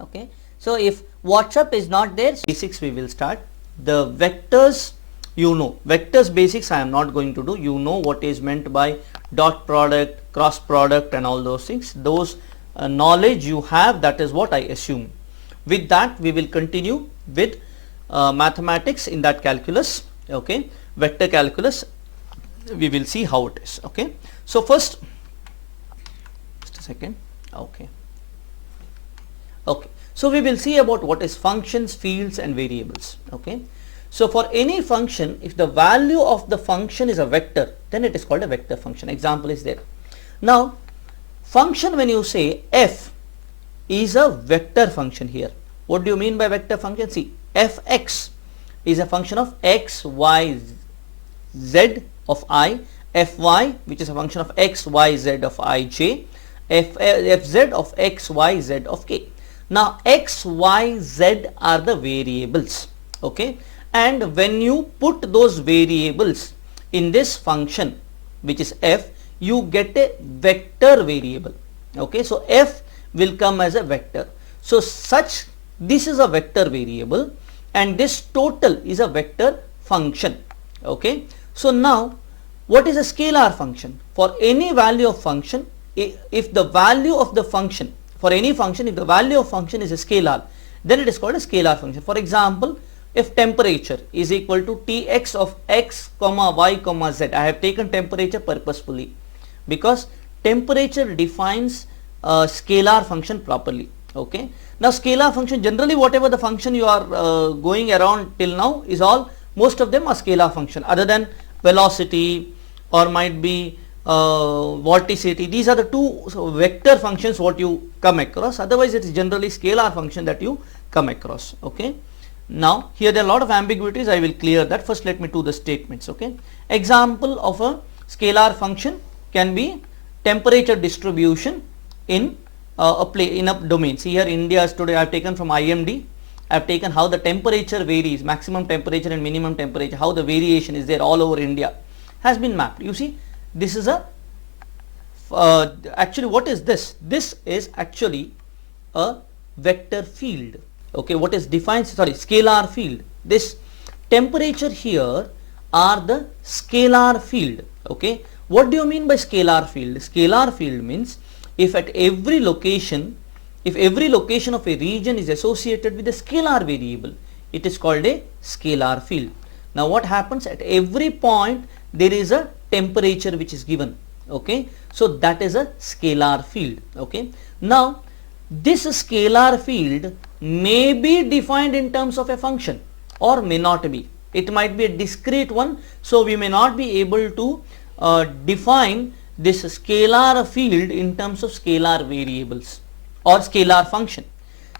Okay, so if WhatsApp is not there, basics we will start. The vectors, you know, vectors basics I am not going to do. You know what is meant by dot product, cross product and all those things. Those knowledge you have, that is what I assume. With that we will continue with mathematics in that calculus. Okay, vector calculus, we will see how it is. Okay, so first, just a second. Okay. Okay, so we will see about what is functions, fields and variables. Okay, so for any function, if the value of the function is a vector, then it is called a vector function. Example is there. Now function, when you say f is a vector function here, what do you mean by vector function? See, fx is a function of x, y, z of I, fy which is a function of x, y, z of ij, fz of x, y, z of k. Now x, y, z are the variables. Okay, and when you put those variables in this function which is f, you get a vector variable. Okay, so f will come as a vector. So such, this is a vector variable and this total is a vector function. Okay, so now what is a scalar function? For any value of function, if the value of the function, for any function, if the value of function is a scalar, then it is called a scalar function. For example, if temperature is equal to Tx of x, y, z, I have taken temperature purposefully because temperature defines a scalar function properly. Okay, now scalar function, generally whatever the function you are going around till now is all, most of them are scalar function, other than velocity or might be vorticity. These are the two vector functions what you come across, otherwise it is generally scalar function that you come across. Okay, now here there are a lot of ambiguities, I will clear that. First let me do the statements. Okay, example of a scalar function can be temperature distribution in in a domain. See here, India today I have taken from IMD, I have taken how the temperature varies, maximum temperature and minimum temperature, how the variation is there all over India has been mapped. You see, this is a actually what is this? This is actually a vector field. Okay, what is defined, sorry, scalar field. This temperature here are the scalar field. Okay, what do you mean by scalar field? Scalar field means if at every location, if every location of a region is associated with a scalar variable, it is called a scalar field. Now what happens, at every point there is a temperature which is given. Okay, so that is a scalar field. Okay, now this scalar field may be defined in terms of a function or may not be. It might be a discrete one, so we may not be able to define this scalar field in terms of scalar variables or scalar function.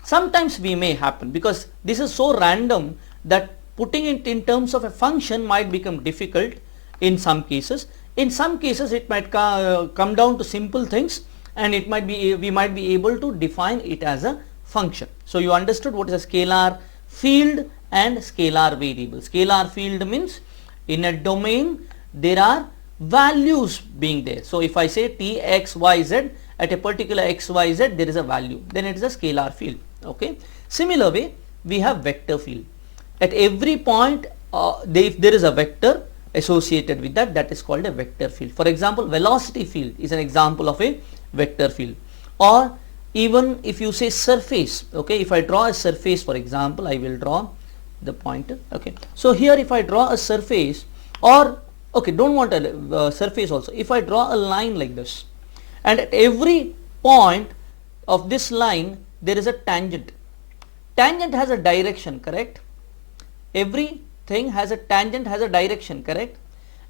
Sometimes we may happen, because this is so random that putting it in terms of a function might become difficult in some cases. In some cases it might come down to simple things, and it might be, we might be able to define it as a function. So you understood what is a scalar field and scalar variable. Scalar field means in a domain there are values being there. So if I say t, x, y, z, at a particular x, y, z there is a value, then it is a scalar field. Okay, similar way we have vector field. At every point if there is a vector associated with that, that is called a vector field. For example, velocity field is an example of a vector field. Or even if you say surface, okay, if I draw a surface, for example, I will draw the pointer. Okay, so here if I draw a surface, or okay, don't want a surface also, if I draw a line like this, and at every point of this line there is a tangent. Tangent has a direction, correct? Everything has a tangent, has a direction, correct?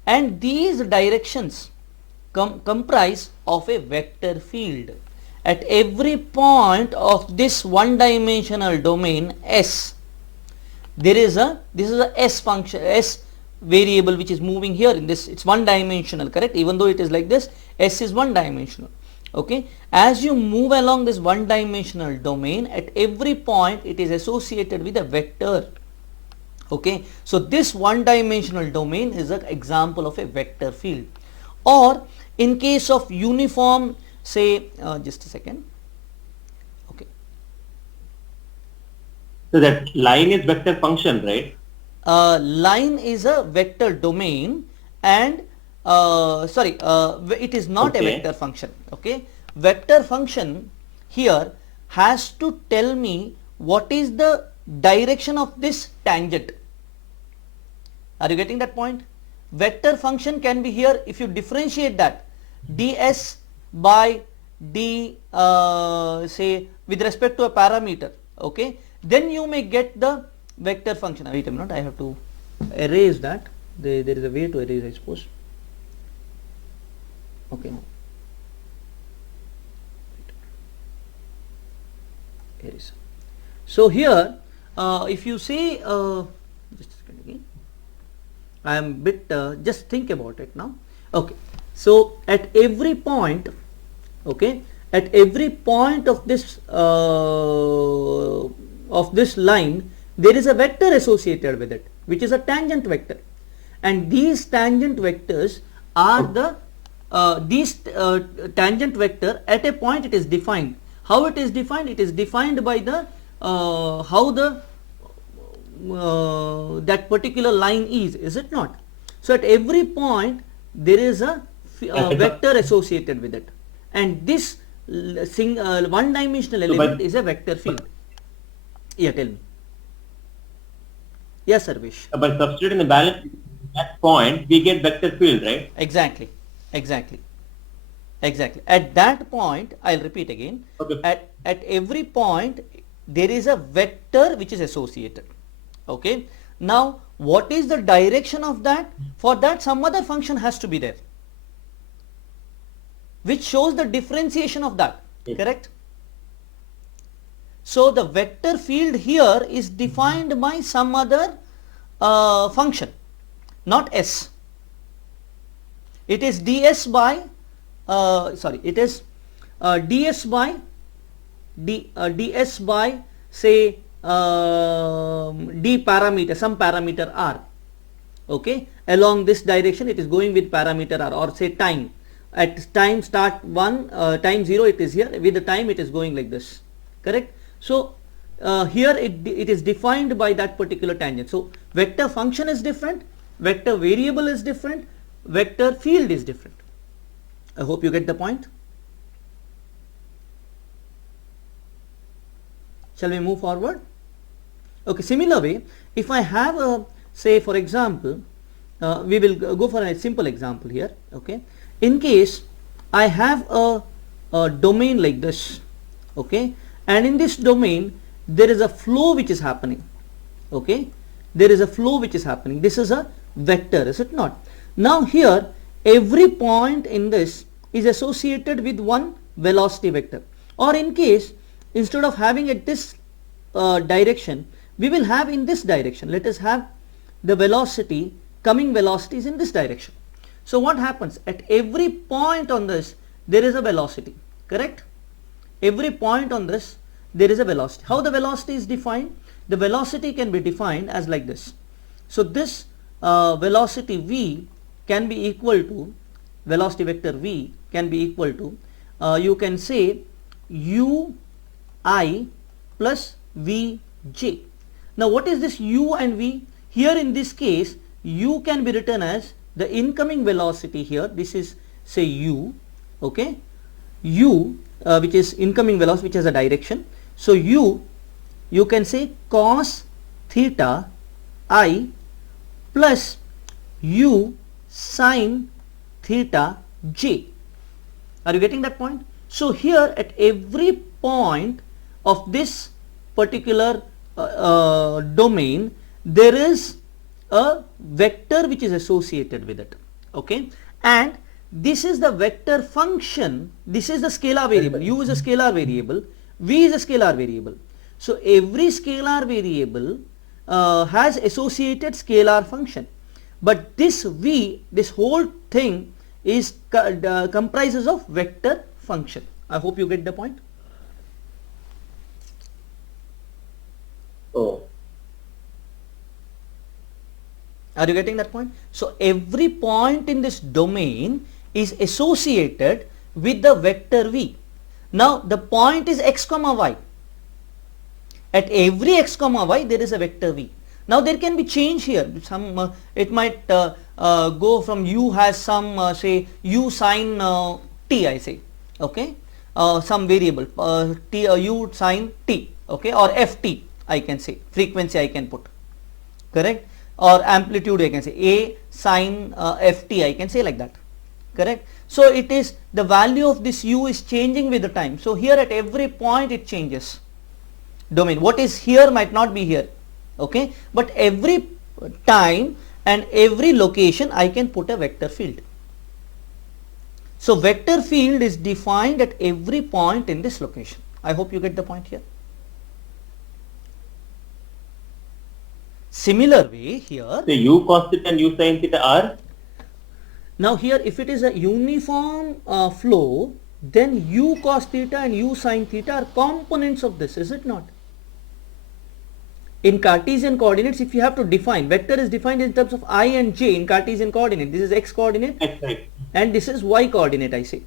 And these directions comprise of a vector field. At every point of this one dimensional domain S, there is a, this is a S function, S variable which is moving here in this, it's one dimensional, correct? Even though it is like this, S is one dimensional. Okay, as you move along this one dimensional domain, at every point it is associated with a vector. Okay, so this one dimensional domain is an example of a vector field. Or in case of uniform, say just a second, okay, So that line is vector function, right? Line is a vector domain, and it is not a Okay. vector function. Okay, vector function here has to tell me what is the direction of this tangent. Are you getting that point? Vector function can be here, if you differentiate that, ds by d, say with respect to a parameter, okay, then you may get the vector function. Wait a minute, I have to erase that. There is a way to erase, I suppose. Okay, erase. So here, if you say, just a second again, I am bit, just think about it now. Okay, so at every point, okay, at every point of this line, there is a vector associated with it, which is a tangent vector, and these tangent vectors are the tangent vector at a point it is defined. How it is defined? It is defined by the how the that particular line is it not? So at every point there is a vector associated with it, and this one dimensional So element by is a vector field. Yeah, tell me. Yes, Sarvesh. by substituting the balance at that point, we get vector field, right? Exactly, exactly, exactly. At that point, I'll repeat again. Okay. At every point, there is a vector which is associated. Okay. Now, what is the direction of that? For that, some other function has to be there, which shows the differentiation of that. Yes. Correct? So the vector field here is defined by some other function, not s. It is ds by it is ds by ds by, say, d parameter, some parameter r. Okay, along this direction it is going with parameter r, or say time. At time start 1, time 0 it is here, with the time it is going like this. Correct? So here it is defined by that particular tangent. So vector function is different, vector variable is different, vector field is different. I hope you get the point. Shall we move forward? Okay, similar way, if I have a, say for example, we will go for a simple example here. Okay, in case I have a domain like this, okay, and in this domain there is a flow which is happening. Okay, there is a flow which is happening. This is a vector, is it not? Now here every point in this is associated with one velocity vector, or in case instead of having at this direction, we will have in this direction. Let us have the velocity, coming velocities in this direction. So what happens? At every point on this there is a velocity, correct? Every point on this there is a velocity. How the velocity is defined? The velocity can be defined as like this. So this velocity v can be equal to, velocity vector v can be equal to, you can say u I plus vj. Now what is this u and v? Here in this case u can be written as the incoming velocity here. This is, say, u, okay, u which is incoming velocity, which has a direction. So u, you can say cos theta I plus u sin theta j. Are you getting that point? So here at every point of this particular domain there is a vector which is associated with it. Okay, and this is the vector function. This is the scalar variable. U is a scalar variable, v is a scalar variable. So every scalar variable has associated scalar function, but this v, this whole thing is comprises of vector function. I hope you get the point. Oh. Are you getting that point? So every point in this domain is associated with the vector v. Now the point is x comma y. At every x comma y there is a vector v. Now there can be change here. Some it might go from u has some say u sine t, I say, okay, some variable t u sine t, okay, or ft I can say, frequency I can put, correct, or amplitude I can say a sine ft I can say, like that, correct. So it is the value of this u is changing with the time. So here at every point it changes. Domain, what is here might not be here, okay, but every time and every location I can put a vector field. So vector field is defined at every point in this location. I hope you get the point here. Similar way here. So u cos theta and u sin theta are? Now here if it is a uniform flow, then u cos theta and u sin theta are components of this, is it not? In Cartesian coordinates, if you have to define, vector is defined in terms of I and j in Cartesian coordinate. This is x coordinate Right. and this is y coordinate, I say.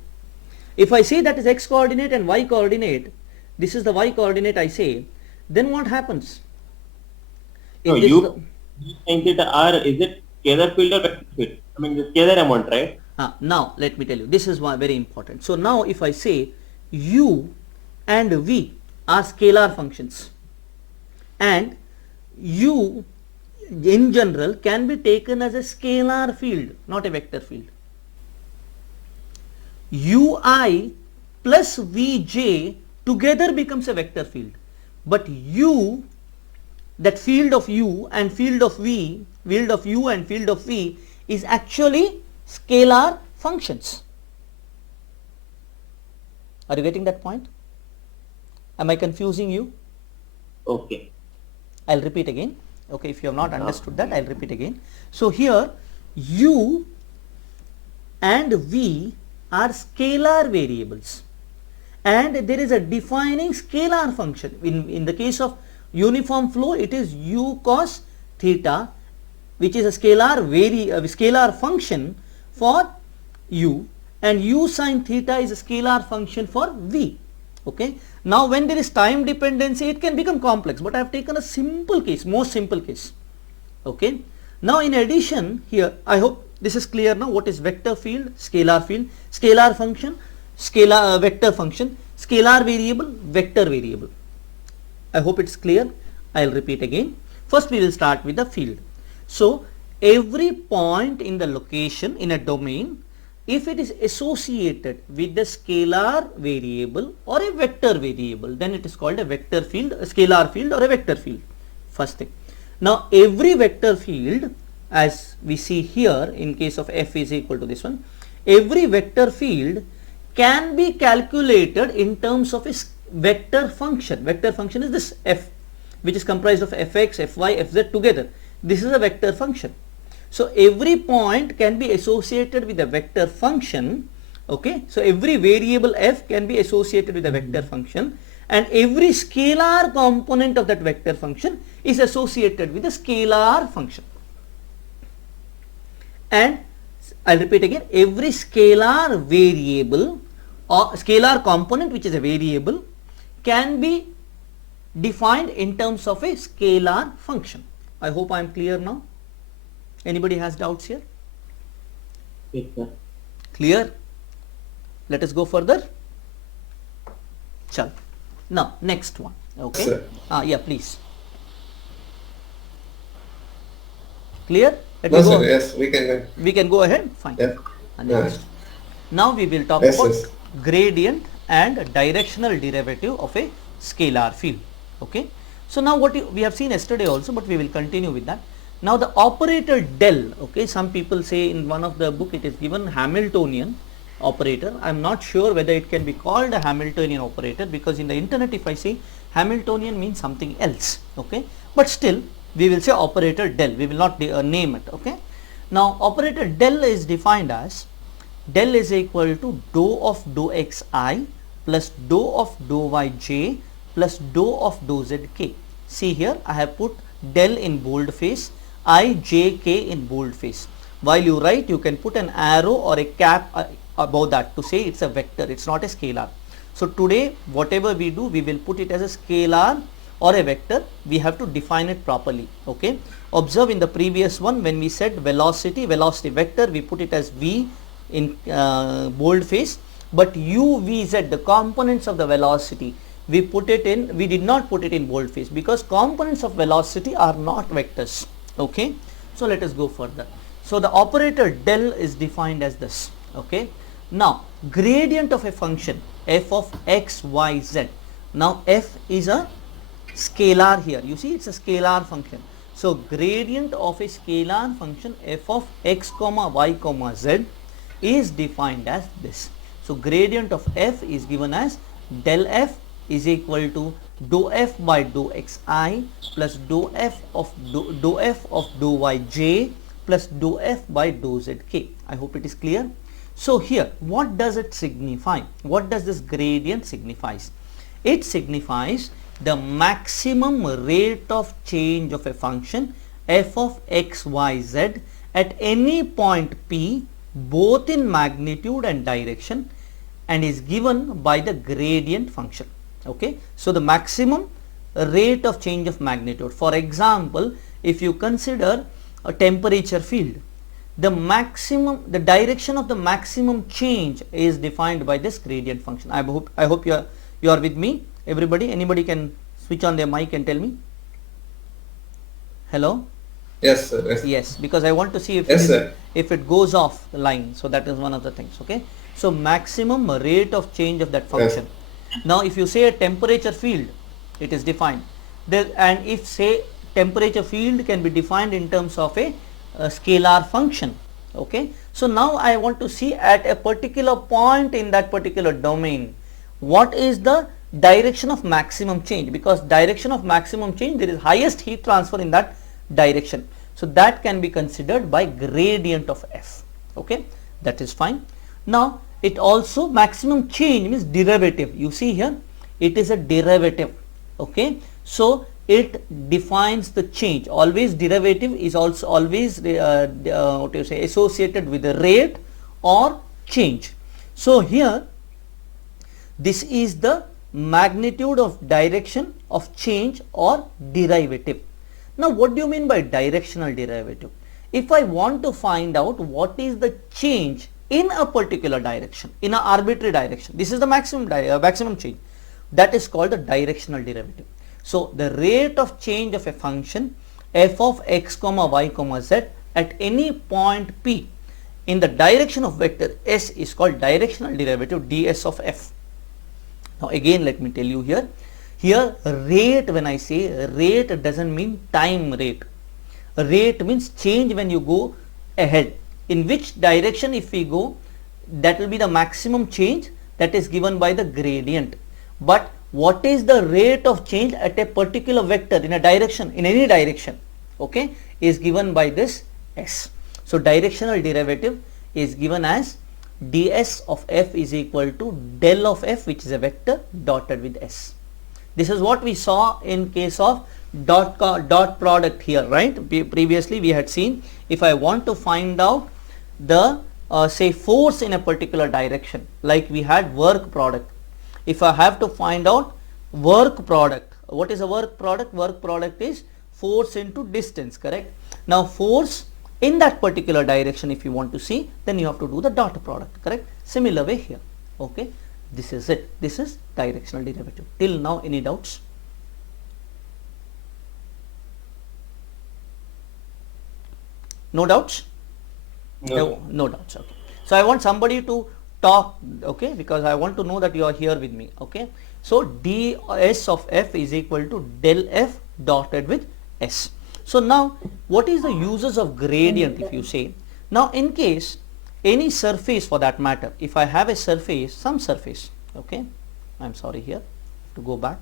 If I say that is x coordinate and y coordinate, this is the y coordinate I say, then what happens? So In this u sin theta are, is it scalar field or vector field? I mean the scalar amount, right? now let me tell you, this is very important. So now if I say u and v are scalar functions, and u in general can be taken as a scalar field, not a vector field. Ui plus vj together becomes a vector field, but u, that field of u and field of v, field of u and field of v is actually scalar functions. Are you getting that point? Am I confusing you? Okay. I'll repeat again. Okay, if you have not understood that, I'll repeat again. So here u and v are scalar variables, and there is a defining scalar function. In the case of uniform flow, it is u cos theta, which is a scalar function for u, and u sin theta is a scalar function for v. Okay. Now when there is time dependency, it can become complex, but I have taken a simple case, most simple case. Okay. Now in addition here, I hope this is clear now. What is vector field, scalar function, vector function, scalar variable, vector variable. I hope it's clear. I'll repeat again. First we will start with the field. So every point in the location in a domain, if it is associated with the scalar variable or a vector variable, then it is called a vector field, a scalar field or a vector field. First thing. Now every vector field, as we see here in case of f is equal to this one, every vector field can be calculated in terms of a vector function. Vector function is this f, which is comprised of fx, fy, fz together. This is a vector function. So every point can be associated with a vector function. Okay, so every variable f can be associated with a vector function, and every scalar component of that vector function is associated with a scalar function. And I'll repeat again, every scalar variable or scalar component, which is a variable, can be defined in terms of a scalar function. I hope I am clear now. Anybody has doubts here? Yes, sir. Clear? Let us go further. Chal. Now next one. Okay. Sir. Yeah, please. Clear? Let No, me go. sir, yes, we can. We can go ahead. Fine. Yeah. And next. Now we will talk Yes, about yes. gradient and directional derivative of a scalar field. Okay. So now what we have seen yesterday also, but we will continue with that. Now the operator del, okay, some people say in one of the book it is given Hamiltonian operator. I am not sure whether it can be called a Hamiltonian operator, because in the internet if I say Hamiltonian means something else, okay, but still we will say operator del, we will not name it, okay. Now operator del is defined as del is equal to dou of dou xi plus dou of dou yj plus dou of dou zk. See here I have put del in bold face, I, j, k in bold face. While you write, you can put an arrow or a cap above that to say it's a vector, it's not a scalar. So today whatever we do, we will put it as a scalar or a vector, we have to define it properly. Okay, observe in the previous one when we said velocity vector, we put it as v in bold face, but u, v, z, the components of the velocity, we did not put it in bold face because components of velocity are not vectors. Okay, so let us go further. So the operator del is defined as this. Okay, now gradient of a function f of x, y, z. Now f is a scalar here, you see it's a scalar function. So gradient of a scalar function f of x comma y comma z is defined as this. So gradient of f is given as del f is equal to dou f by dou xi plus dou f of dou yj plus dou f by dou zk. I hope it is clear. So here what does it signify? What does this gradient signifies? It signifies the maximum rate of change of a function f of x, y, z at any point p both in magnitude and direction, and is given by the gradient function. Okay, so the maximum rate of change of magnitude, for example, if you consider a temperature field, the direction of the maximum change is defined by this gradient function. I hope you are with me, everybody. Anybody can switch on their mic and tell me. Hello. Yes, sir. Yes. Yes, because I want to see if Yes, if it goes off the line. So that is one of the things. Okay, so maximum rate of change of that function. Now if you say a temperature field, it is defined there, and if say temperature field can be defined in terms of a scalar function. Okay, so now I want to see at a particular point in that particular domain what is the direction of maximum change, because direction of maximum change, there is highest heat transfer in that direction. So that can be considered by gradient of f. Okay, that is fine. Now it also maximum change means derivative. You see here it is a derivative. Okay, so it defines the change. Always derivative is also always what you say associated with the rate or change. So here this is the magnitude of direction of change or derivative. Now what do you mean by directional derivative? If I want to find out what is the change in a particular direction, in an arbitrary direction, this is the maximum change, that is called the directional derivative. So the rate of change of a function f of x comma y comma z at any point p in the direction of vector s is called directional derivative ds of f. Now again let me tell you here rate, when I say rate doesn't mean time rate. Rate means change when you go ahead. In which direction if we go, that will be the maximum change that is given by the gradient. But what is the rate of change at a particular vector in a direction, in any direction, okay, is given by this s. So directional derivative is given as ds of f is equal to del of f, which is a vector dotted with s. This is what we saw in case of dot product here, right? Previously we had seen if I want to find out the say force in a particular direction, like we had work product. If I have to find out work product, what is a work product? Work product is force into distance, correct? Now force in that particular direction if you want to see, then you have to do the dot product, correct? Similar way here. Okay, this is it. This is directional derivative. Till now any doubts? No doubts? No doubts. Okay, so I want somebody to talk, okay, because I want to know that you are here with me. Okay, so ds of f is equal to del f dotted with s. So now what is the uses of gradient if you say? Now in case any surface for that matter, if I have a surface, some surface, okay, I'm sorry here to go back.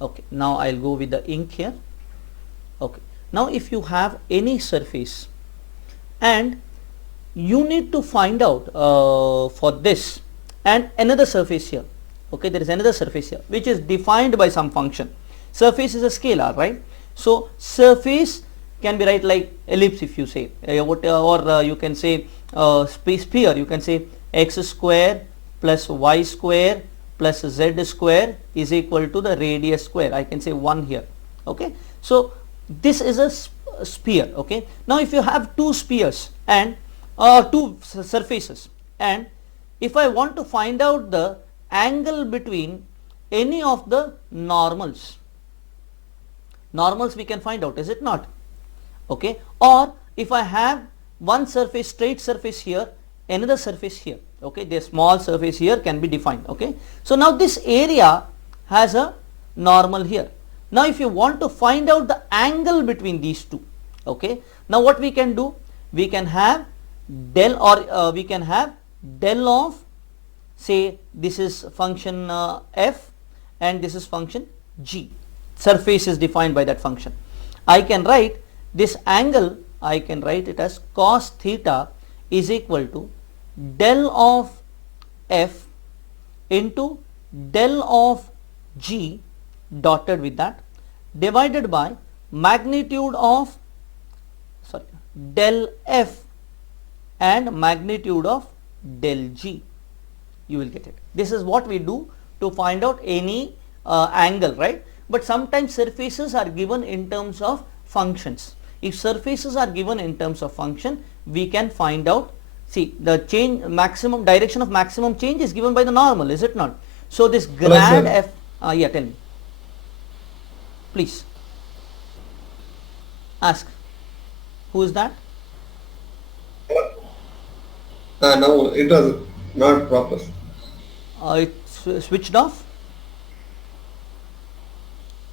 Okay, now I'll go with the ink here. Okay, now if you have any surface and you need to find out for this and another surface here, okay, there is another surface here which is defined by some function. Surface is a scalar, right? So surface can be write like ellipse if you say, or you can say sphere, you can say x square plus y square plus z square is equal to the radius square. I can say 1 here. Okay. So this is a sphere. Okay. Now if you have two spheres and two surfaces, and if I want to find out the angle between any of the normals we can find out, is it not? Okay. Or if I have one surface, straight surface here, another surface here, okay, the small surface here can be defined. Okay. So now this area has a normal here. Now if you want to find out the angle between these two, okay, now what we can do, we can have del, or we can have del of, say this is function f and this is function g, surface is defined by that function. I can write this angle, I can write it as cos theta is equal to del of f into del of g dotted with that divided by magnitude of, sorry, del f and magnitude of del g. You will get it. This is what we do to find out any angle, right? But sometimes surfaces are given in terms of functions. If surfaces are given in terms of function, we can find out, see, the change, maximum direction of maximum change is given by the normal, is it not? So this grad f, yeah, tell me, please ask, who is that? No, it was not proper. It's switched off.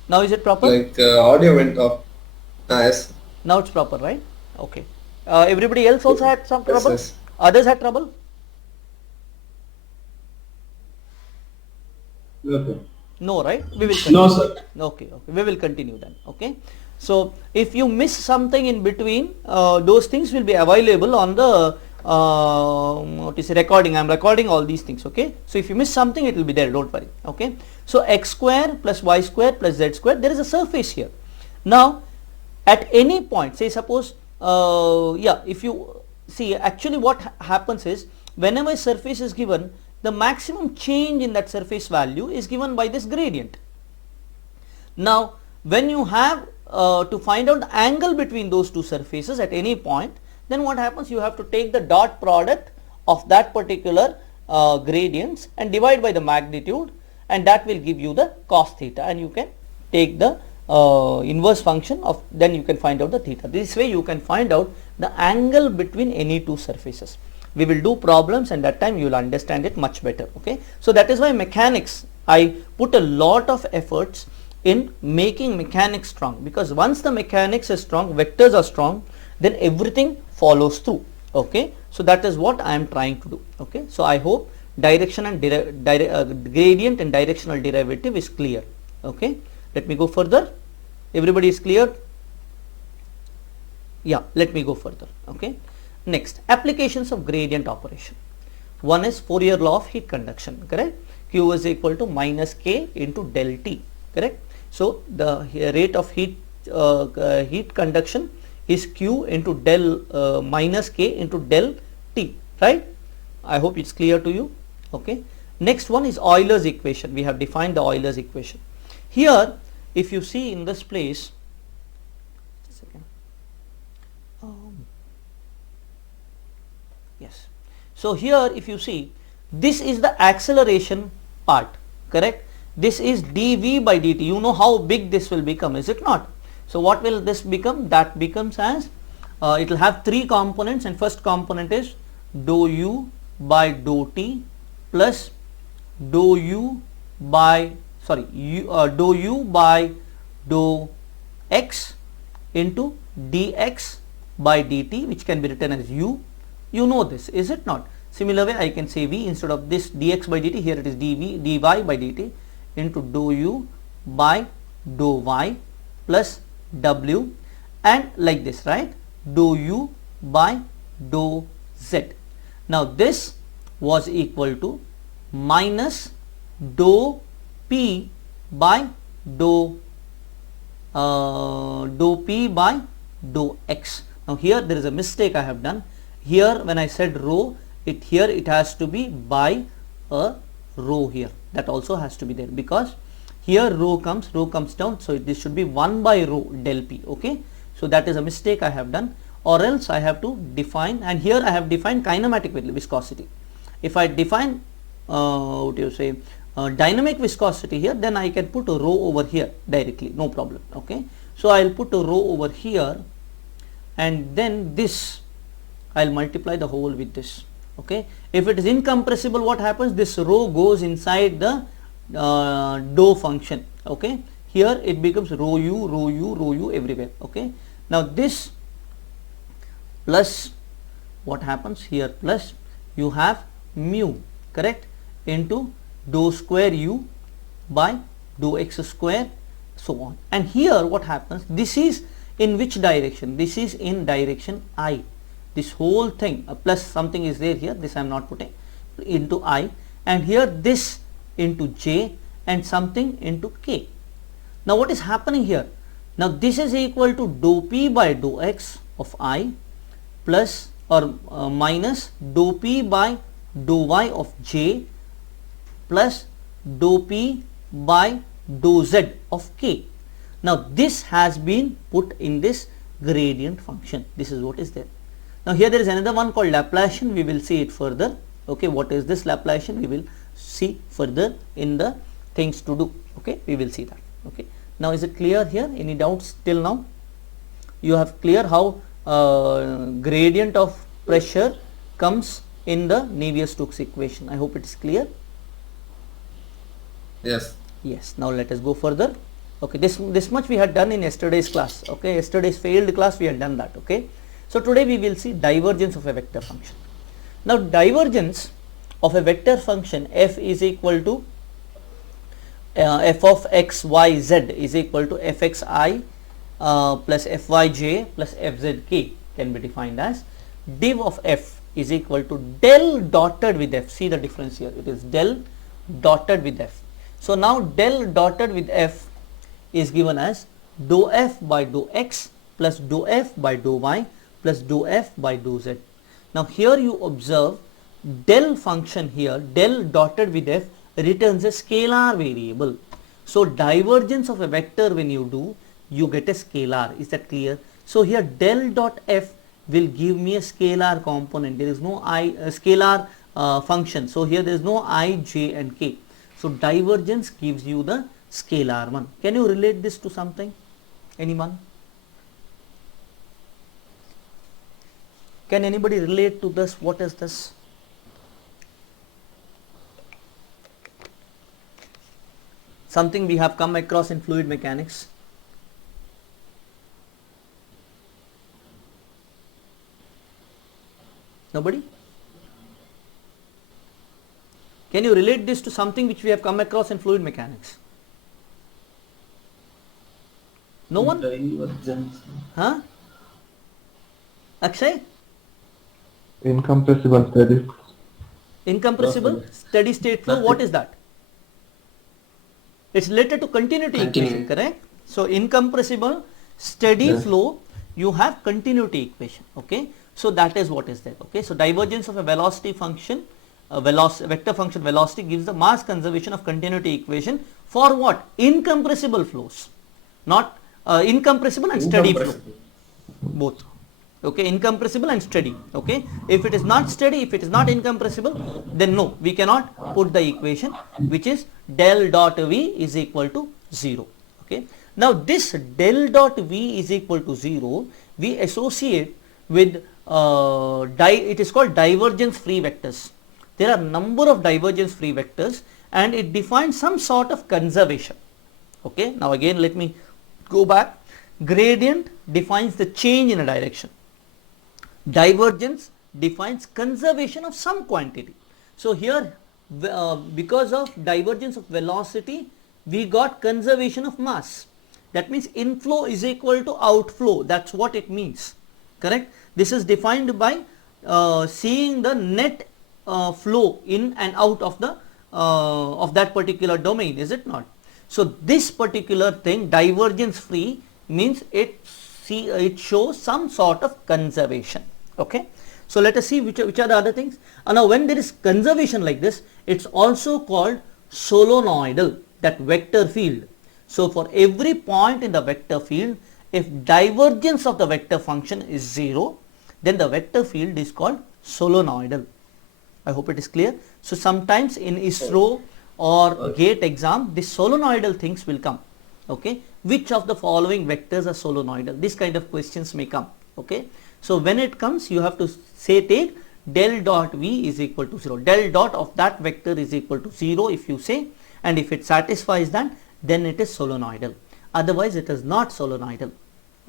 Now is it proper? Like audio went off. Yes. Now it's proper, right? Okay. Everybody else also had some trouble? Yes. Others had trouble? Okay. No, right? We will continue. No, sir. Okay, okay. We will continue then. Okay. So if you miss something in between, those things will be available on the what is recording. I am recording all these things. Okay. So if you miss something, it will be there. Don't worry. Okay. So x square plus y square plus z square. There is a surface here. Now, at any point, say suppose, yeah, if you see, actually what happens is, whenever a surface is given, the maximum change in that surface value is given by this gradient. Now, when you have to find out the angle between those two surfaces at any point, then what happens, you have to take the dot product of that particular gradients and divide by the magnitude, and that will give you the cos theta, and you can take the inverse function of, then you can find out the theta. This way you can find out the angle between any two surfaces. We will do problems, and that time you will understand it much better. Okay. So that is why mechanics, I put a lot of efforts in making mechanics strong, because once the mechanics is strong, vectors are strong, then everything follows through. Okay. So that is what I am trying to do. Okay. So I hope direction and gradient and directional derivative is clear. Okay. Let me go further. Everybody is clear? Yeah, let me go further. Okay. Next, applications of gradient operation. One is Fourier law of heat conduction, correct? Q is equal to minus K into del T, correct? So the rate of heat conduction is Q into del minus K into del T, right? I hope it's clear to you. Okay. Next one is Euler's equation. We have defined the Euler's equation. Here, if you see in this place, just a second. Yes. So here, if you see, this is the acceleration part, correct? This is dv by dt. You know how big this will become, is it not? So what will this become? That becomes as, it will have three components, and first component is dou u by dou t plus dou u by, sorry, dou u by dou x into dx by dt, which can be written as u. You know this, is it not? Similar way, I can say v instead of this dx by dt, here it is dv, dy by dt into dou u by dou y plus w, and like this, right? Dou u by dou z. Now this was equal to minus dou p by dou p by dou x. Now here there is a mistake I have done. Here when I said rho, here it has to be by a rho here. that also has to be there, because here rho comes down, so this should be 1 by rho del P. Okay, so that is a mistake I have done, or else I have to define, and here I have defined kinematic viscosity. If I define what do you say, dynamic viscosity here, then I can put a rho over here directly, no problem. Okay, so I will put a rho over here, and then this I will multiply the whole with this. Okay, if it is incompressible, what happens? This rho goes inside the dou function. Okay, here it becomes rho u, rho u, rho u everywhere. Okay, now this plus what happens here, plus you have mu, correct, into dou square u by dou x square, so on. And here what happens, this is in which direction? This is in direction I. This whole thing, plus something is there here, this I am not putting, into I, and here this into j and something into k. Now what is happening here? Now this is equal to dou p by dou x of I plus or minus dou p by dou y of j plus dou p by dou z of k. Now this has been put in this gradient function. This is what is there. Now here there is another one called Laplacian. We will see it further. Okay, what is this Laplacian? We will see further in the things to do. Okay, we will see that. Okay, now is it clear here? Any doubts till now? You have clear how gradient of pressure comes in the Navier-Stokes equation. I hope it is clear. Yes. Yes. Now let us go further. Okay, this much we had done in yesterday's class. Okay, yesterday's failed class we had done that. Okay, so today we will see divergence of a vector function. Now divergence of a vector function f is equal to f of x y z is equal to fxi plus fyj plus fzk can be defined as div of f is equal to del dotted with f. See the difference here, it is del dotted with f. So now del dotted with f is given as dou f by dou x plus dou f by dou y plus dou f by dou z. Now here you observe del function here, del dotted with f returns a scalar variable. So divergence of a vector, when you do, you get a scalar. Is that clear? So here del dot f will give me a scalar component. There is no scalar function. So here there is no I, j and k. So divergence gives you the scalar one. Can you relate this to something? Anyone? Can anybody relate to this? What is this? Something we have come across in fluid mechanics. Nobody? Can you relate this to something which we have come across in fluid mechanics? No one? Divergence. Huh? Akshay? Incompressible steady. Incompressible steady state flow, what is that? It's related to continuity equation, correct? So incompressible steady flow, you have continuity equation. Okay, so that is what is there. Okay, so divergence of a velocity function, vector function velocity gives the mass conservation of continuity equation for what? Incompressible flows, not incompressible and steady flow, both. Okay, incompressible and steady. Okay, if it is not steady, if it is not incompressible, then no, we cannot put the equation which is del dot v is equal to 0. Okay, now this del dot v is equal to 0 we associate with it is called divergence free vectors. There are number of divergence free vectors and it defines some sort of conservation. Okay, now again let me go back. Gradient defines the change in a direction. Divergence defines conservation of some quantity. So here because of divergence of velocity we got conservation of mass. That means inflow is equal to outflow. That's what it means, correct? This is defined by seeing the net flow in and out of the of that particular domain, is it not? So this particular thing, divergence free, means it shows some sort of conservation. Okay, so let us see which are the other things. Now when there is conservation like this, it's also called solenoidal, that vector field. So for every point in the vector field, if divergence of the vector function is 0, then the vector field is called solenoidal. I hope it is clear. So sometimes in ISRO or GATE exam, this solenoidal things will come. Okay, which of the following vectors are solenoidal? This kind of questions may come. Okay, so when it comes, you have to say, take del dot V is equal to 0. Del dot of that vector is equal to 0 if you say, and if it satisfies that, then it is solenoidal. Otherwise it is not solenoidal.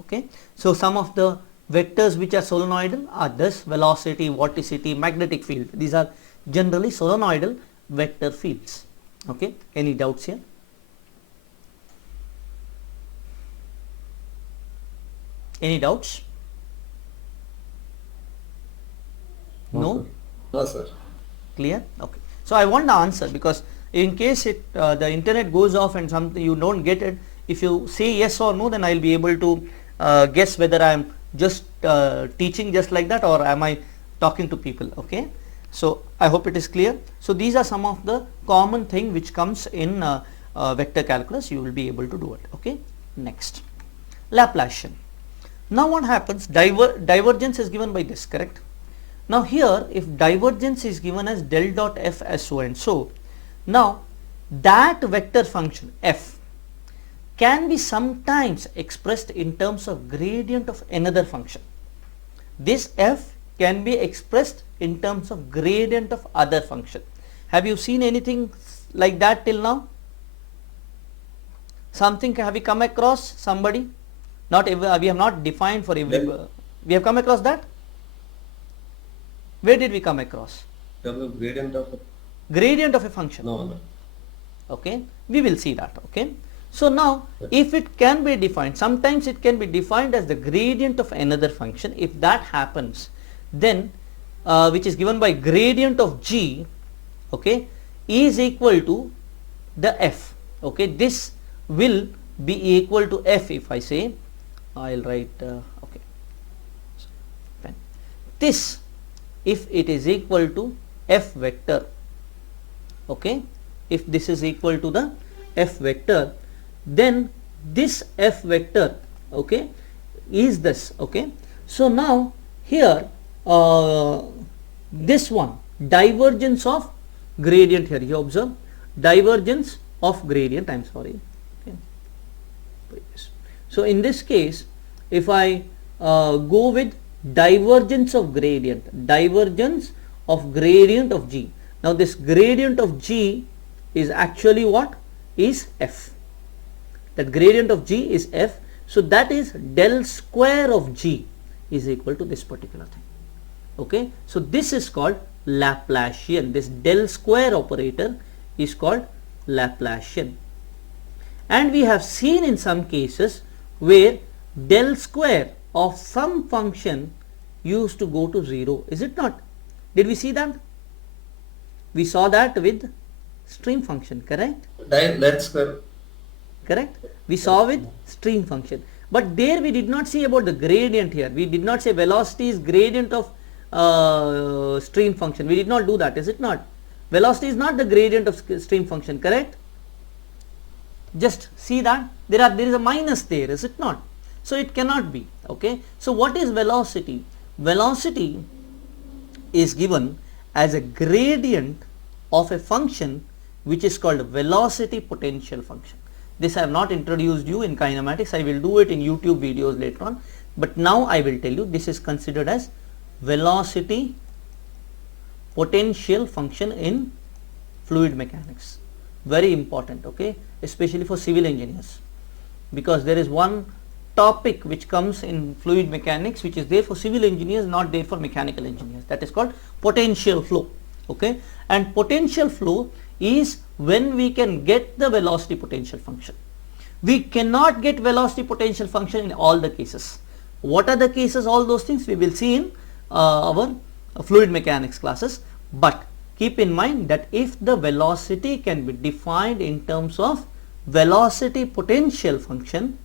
Okay, so some of the vectors which are solenoidal are this: velocity, vorticity, magnetic field. These are generally solenoidal vector fields. Okay, any doubts here? Any doubts? No? No, sir. Clear? Okay. So I want the answer, because in case it the internet goes off and something you don't get it, if you say yes or no, then I'll be able to guess whether I am just teaching just like that or am I talking to people. Okay. So I hope it is clear. So these are some of the common thing which comes in vector calculus. You will be able to do it. Okay. Next, Laplacian. Now what happens? Divergence is given by this, correct? Now here, if divergence is given as del dot f as so and so, now that vector function f can be sometimes expressed in terms of gradient of another function. This f can be expressed in terms of gradient of other function. Have you seen anything like that till now? Something, have you come across somebody? Not every, we have not defined for every, we have come across that? Where did we come across? The gradient of Gradient of a function. no. Okay, we will see that. Okay, so now if it can be defined, sometimes it can be defined as the gradient of another function. If that happens, then which is given by gradient of g, okay, is equal to the f. Okay, this will be equal to f. If I say, I'll write okay, pen. This, if it is equal to f vector, okay, if this is equal to the f vector, then this f vector, okay, is this. Okay, so now here this one, divergence of gradient, here you observe divergence of gradient, I am sorry. Okay. So in this case, if I go with divergence of gradient of g. Now this gradient of g is actually what? Is f. That gradient of g is f. So that is del square of g is equal to this particular thing. Okay. So this is called Laplacian. This del square operator is called Laplacian. And we have seen in some cases where del square of some function used to go to 0. Is it not? Did we see that? We saw that with stream function, correct? That's the Correct? We saw with stream function. But there we did not see about the gradient here. We did not say velocity is gradient of stream function. We did not do that, is it not? Velocity is not the gradient of stream function, correct? Just see that there is a minus there, is it not? So it cannot be. Okay. So what is velocity? Velocity is given as a gradient of a function which is called velocity potential function. This I have not introduced you in kinematics. I will do it in YouTube videos later on. But now I will tell you this is considered as velocity potential function in fluid mechanics. Very important, okay, especially for civil engineers, because there is one topic which comes in fluid mechanics which is there for civil engineers, not there for mechanical engineers. That is called potential flow. Okay, and potential flow is when we can get the velocity potential function. We cannot get velocity potential function in all the cases. What are the cases? All those things we will see in our fluid mechanics classes. But keep in mind that if the velocity can be defined in terms of velocity potential function,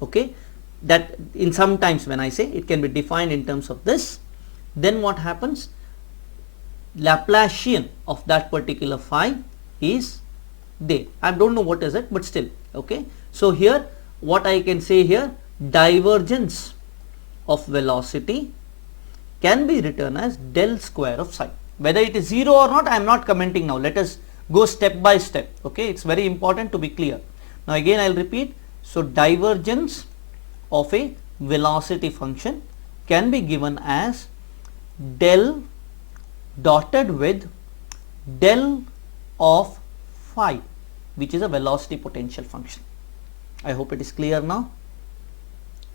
okay, that in sometimes when I say it can be defined in terms of this, then what happens? Laplacian of that particular phi is there. I don't know what is it, but still, okay. So here what I can say here, divergence of velocity can be written as del square of psi. Whether it is 0 or not, I am not commenting now. Let us go step by step, okay. It's very important to be clear. Now again I will repeat. So divergence of a velocity function can be given as del dotted with del of phi, which is a velocity potential function. I hope it is clear now.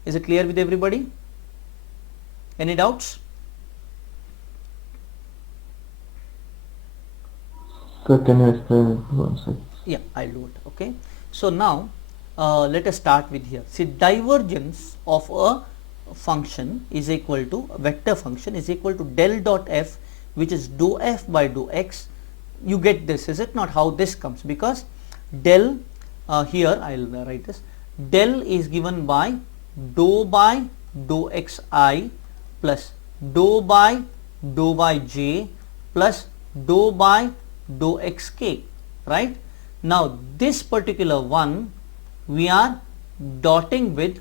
Is it clear with everybody? Any doubts? Sir, can you explain it once again? Yeah, I'll do it. Okay. So now let us start with here. See, divergence of a function is equal to, a vector function is equal to del dot f, which is dou f by dou x. You get this, is it not? How this comes? Because del, here I'll write this, del is given by dou by dou xi plus dou by dou yj plus dou by dou xk, right? Now this particular one we are dotting with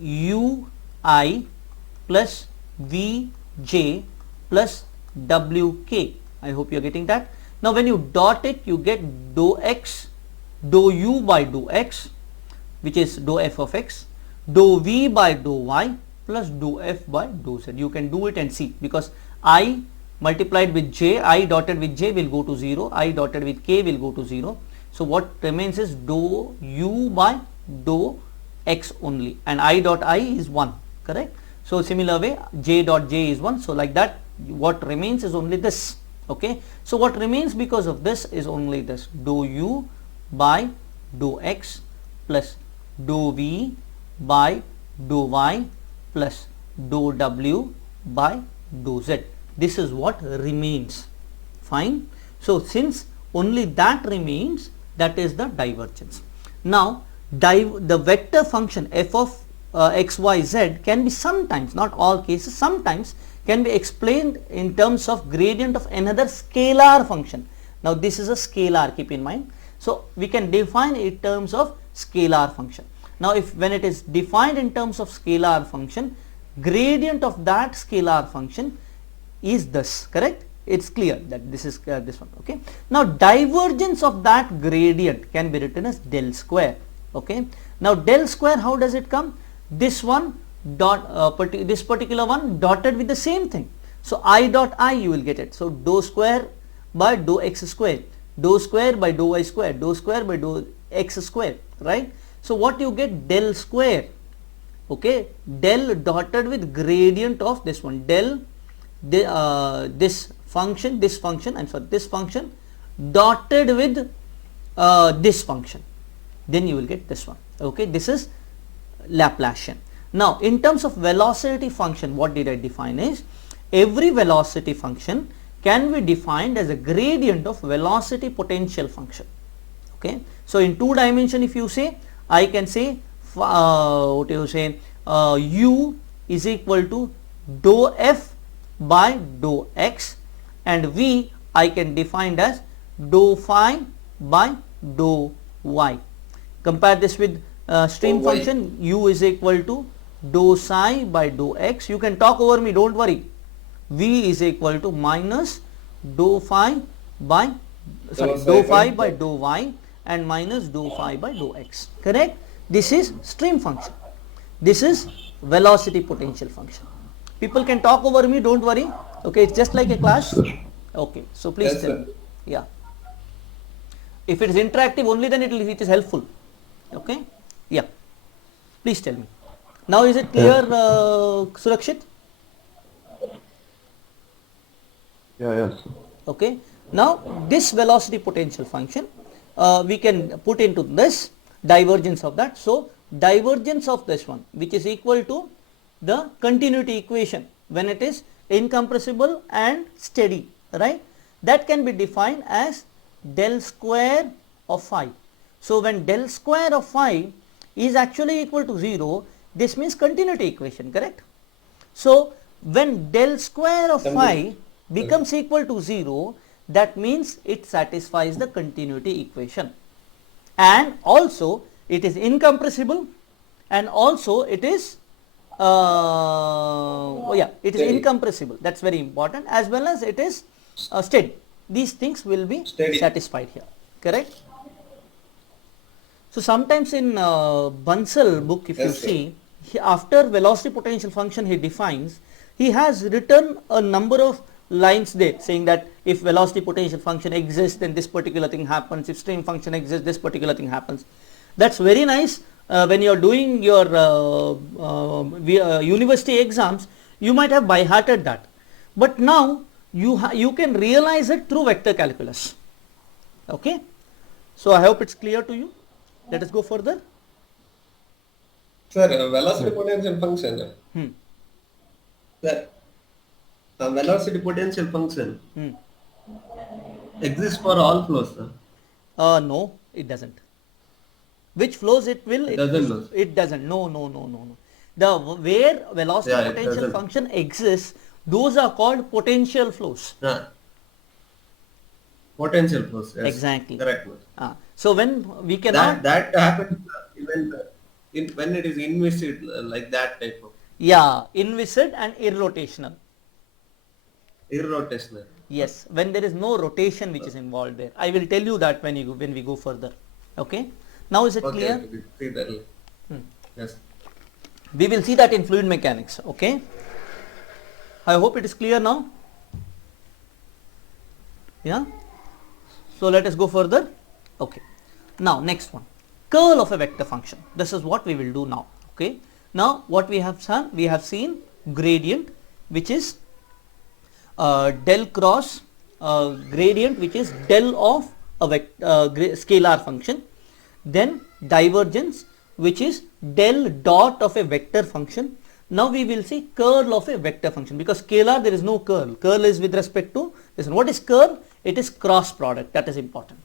ui plus vj plus wk. I hope you are getting that. Now when you dot it, you get dou x, dou u by dou x, which is dou f of x, dou v by dou y plus dou f by dou z. You can do it and see, because I multiplied with j, I dotted with j will go to 0, I dotted with k will go to 0. So what remains is dou u by dou x only, and I dot I is 1, correct? So similar way, j dot j is 1. So like that, what remains is only this, okay? So what remains because of this is only this, dou u by dou x plus dou v by dou y plus dou w by dou z. This is what remains. Fine. So since only that remains, that is the divergence. Now the vector function f of x, y, z can be sometimes, not all cases, sometimes can be explained in terms of gradient of another scalar function. Now this is a scalar, keep in mind. So we can define it in terms of scalar function. Now if when it is defined in terms of scalar function, gradient of that scalar function is this, correct? It's clear that this is this one, okay? Now divergence of that gradient can be written as del square, okay? Now del square, how does it come? This one dot this particular one dotted with the same thing. So I dot I, you will get it. So dou square by dou x square, dou square by dou y square, dou square by dou x square, right? So what you get? Del square, okay? Del dotted with gradient of this one, del this function, this function dotted with this function, then you will get this one, okay? This is Laplacian. Now in terms of velocity function, what did I define is, every velocity function can be defined as a gradient of velocity potential function, okay? So in 2 dimension, if you say, I can say what you say, u is equal to dou f by dou x, and v I can define as dou phi by dou y. Compare this with stream function, u is equal to dou psi by dou x. You can talk over me, don't worry. V is equal to minus dou phi by dou phi by dou y and minus dou phi by dou x, correct? This is stream function. This is velocity potential function. People can talk over me, don't worry, okay? It's just like a class, okay? So please Yes, tell sir. me, yeah. If it is interactive only, then it is helpful, okay? Yeah, please tell me. Now is it clear, Surakshit? Yeah, yes. Sir. Okay. Now this velocity potential function we can put into this divergence of that. So divergence of this one, which is equal to the continuity equation when it is incompressible and steady, right? That can be defined as del square of phi. So when del square of phi is actually equal to 0, this means continuity equation, correct? So when del square of phi becomes equal to 0, that means it satisfies the continuity equation, and also it is incompressible, and also it is it is Steady. incompressible, that's very important, as well as it is steady. These things will be Steady. satisfied here, correct? So sometimes in Bansal book, if you Yes, sir. see, after velocity potential function he defines, he has written a number of lines there saying that if velocity potential function exists, then this particular thing happens, if stream function exists, this particular thing happens. That's very nice when you are doing your university exams. You might have by hearted that, but now you can realize it through vector calculus. Okay, so I hope it's clear to you. Let us go further. Sir, velocity potential function. Hmm. Sir, velocity potential function Hmm. exists for all flows, sir. No, it doesn't. Which flows it will? It doesn't, no. It doesn't. No, no, no, no, no. The where velocity Yeah, it potential doesn't. function exists, those are called potential flows. Potential flows. Yes. Exactly. Correct. So when we cannot, That happens even when it is inviscid, like that type of yeah, inviscid and irrotational. irrotational. Yes, when there is no rotation which is involved there. I will tell you that when we go further. Okay. Now is it clear? Okay, see that. Yes. We will see that in fluid mechanics. Okay. I hope it is clear now. Yeah. So let us go further. Okay. Now next one, curl of a vector function. This is what we will do now. Okay. Now what we have done, we have seen gradient, which is del cross gradient, which is del of a scalar function. Then divergence, which is del dot of a vector function. Now we will see curl of a vector function, because scalar there is no curl. Curl is with respect to this. What is curl? It is cross product. That is important.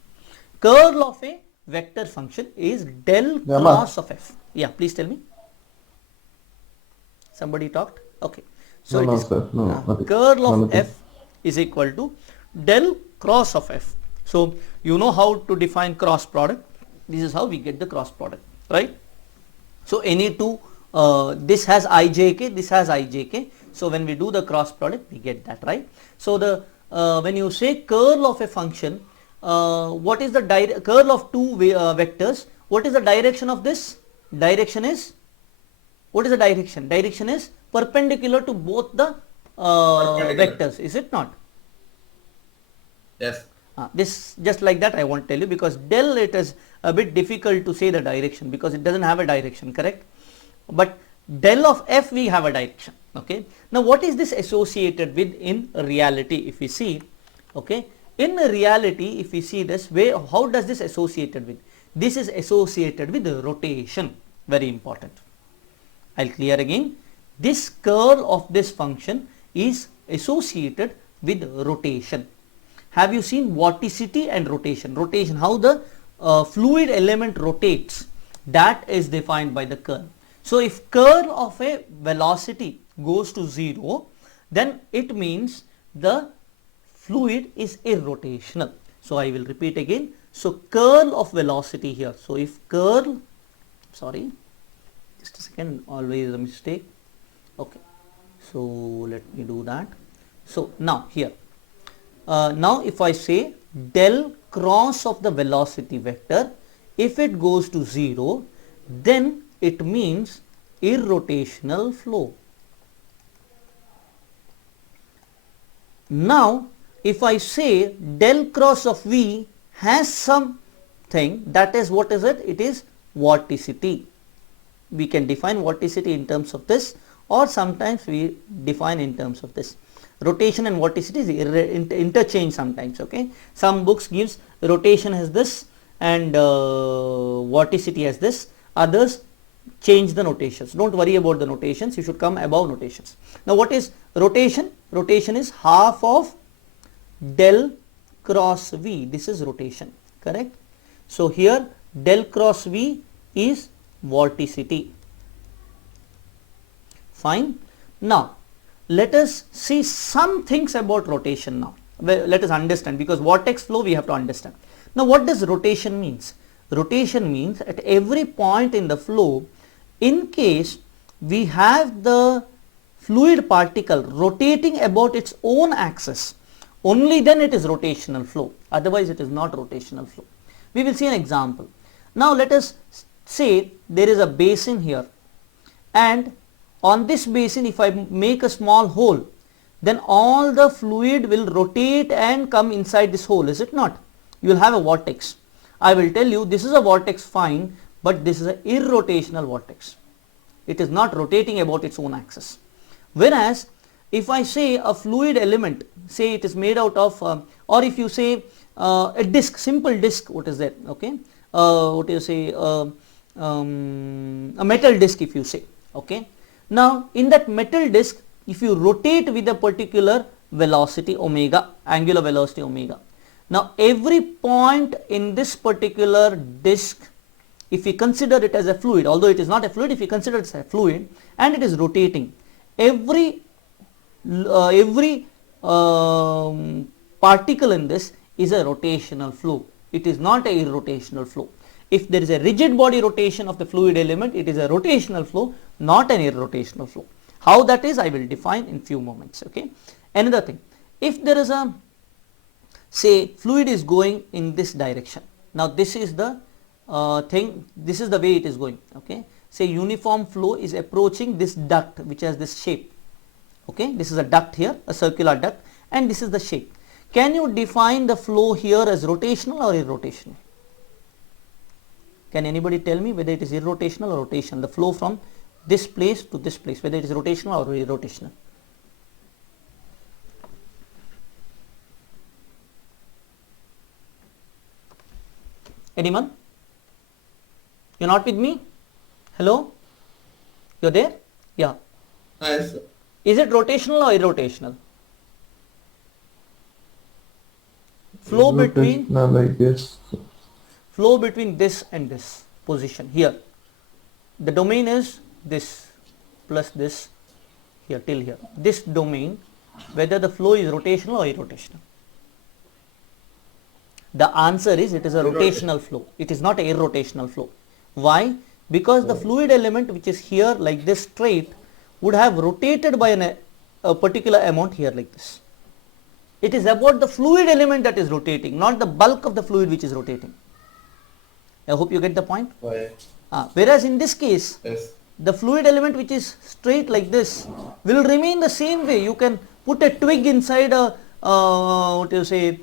Curl of a vector function is del cross of f. Yeah, please tell me. Somebody talked? Okay. So No, it no, is sir. No, nothing. curl of Nothing. f is equal to del cross of f. So you know how to define cross product. This is how we get the cross product, right? So any two, this has ijk, this has ijk. So when we do the cross product, we get that, right? So the when you say curl of a function, what is the curl of two vectors? What is the direction of this? Direction is, what is the direction? Direction is perpendicular to both the vectors, is it not? Yes. This just like that I won't tell you, because del it is a bit difficult to say the direction because it doesn't have a direction, correct? But del of f we have a direction. Okay. Now what is this associated with in reality? If we see, okay, in reality, if we see this way, how does this associated with? This is associated with rotation. Very important. I'll clear again. This curl of this function is associated with rotation. Have you seen vorticity and rotation? Rotation, how the fluid element rotates, that is defined by the curl. So if curl of a velocity goes to 0, then it means the fluid is irrotational. So I will repeat again. So curl of velocity here. So if curl, sorry, just a second, always a mistake. Okay. So let me do that. So now here. Now if I say del cross of the velocity vector, if it goes to 0, then it means irrotational flow. Now if I say del cross of V has something, that is, what is it? It is vorticity. We can define vorticity in terms of this, or sometimes we define in terms of this. Rotation and vorticity is interchange sometimes. Okay, some books gives rotation as this and vorticity as this, others change the notations. Don't worry about the notations, you should come above notations. Now what is rotation? Rotation is half of del cross V. This is rotation, correct? So here del cross V is vorticity. Fine. Now let us see some things about rotation now. let us understand, because vortex flow we have to understand. Now what does rotation means? Rotation means at every point in the flow, in case we have the fluid particle rotating about its own axis, only then it is rotational flow, otherwise it is not rotational flow. We will see an example. Now let us say there is a basin here, and on this basin if I make a small hole, then all the fluid will rotate and come inside this hole, is it not? You will have a vortex. I will tell you this is a vortex, fine, but this is an irrotational vortex. It is not rotating about its own axis. Whereas if I say a fluid element, say it is made out of or if you say a disc, simple disc, what is that, okay, what do you say, a metal disc if you say, okay. Now in that metal disc, if you rotate with a particular velocity omega, angular velocity omega, now every point in this particular disc, if we consider it as a fluid, although it is not a fluid, if we consider it as a fluid and it is rotating, every particle in this is a rotational flow. It is not a irrotational flow. If there is a rigid body rotation of the fluid element, it is a rotational flow, not an irrotational flow. How that is, I will define in few moments, okay. Another thing, if there is a, say, fluid is going in this direction, now this is the thing, this is the way it is going, okay. Say uniform flow is approaching this duct which has this shape, okay. This is a duct here, a circular duct, and this is the shape. Can you define the flow here as rotational or irrotational? Can anybody tell me whether it is irrotational or rotational, the flow from this place to this place, whether it is rotational or irrotational? Anyone? You're not with me? Hello? You're there? Yeah. Yes, sir. Is it rotational or irrotational? Flow between, I guess. flow between this and this position here. The domain is this plus this here till here. This domain, whether the flow is rotational or irrotational. The answer is it is a rotational flow. It is not a irrotational flow. Why? Because the fluid element which is here like this straight would have rotated by a particular amount here like this. It is about the fluid element that is rotating, not the bulk of the fluid which is rotating. I hope you get the point. Why? Whereas in this case, Yes. the fluid element which is straight like this will remain the same way. You can put a twig inside a what do you say,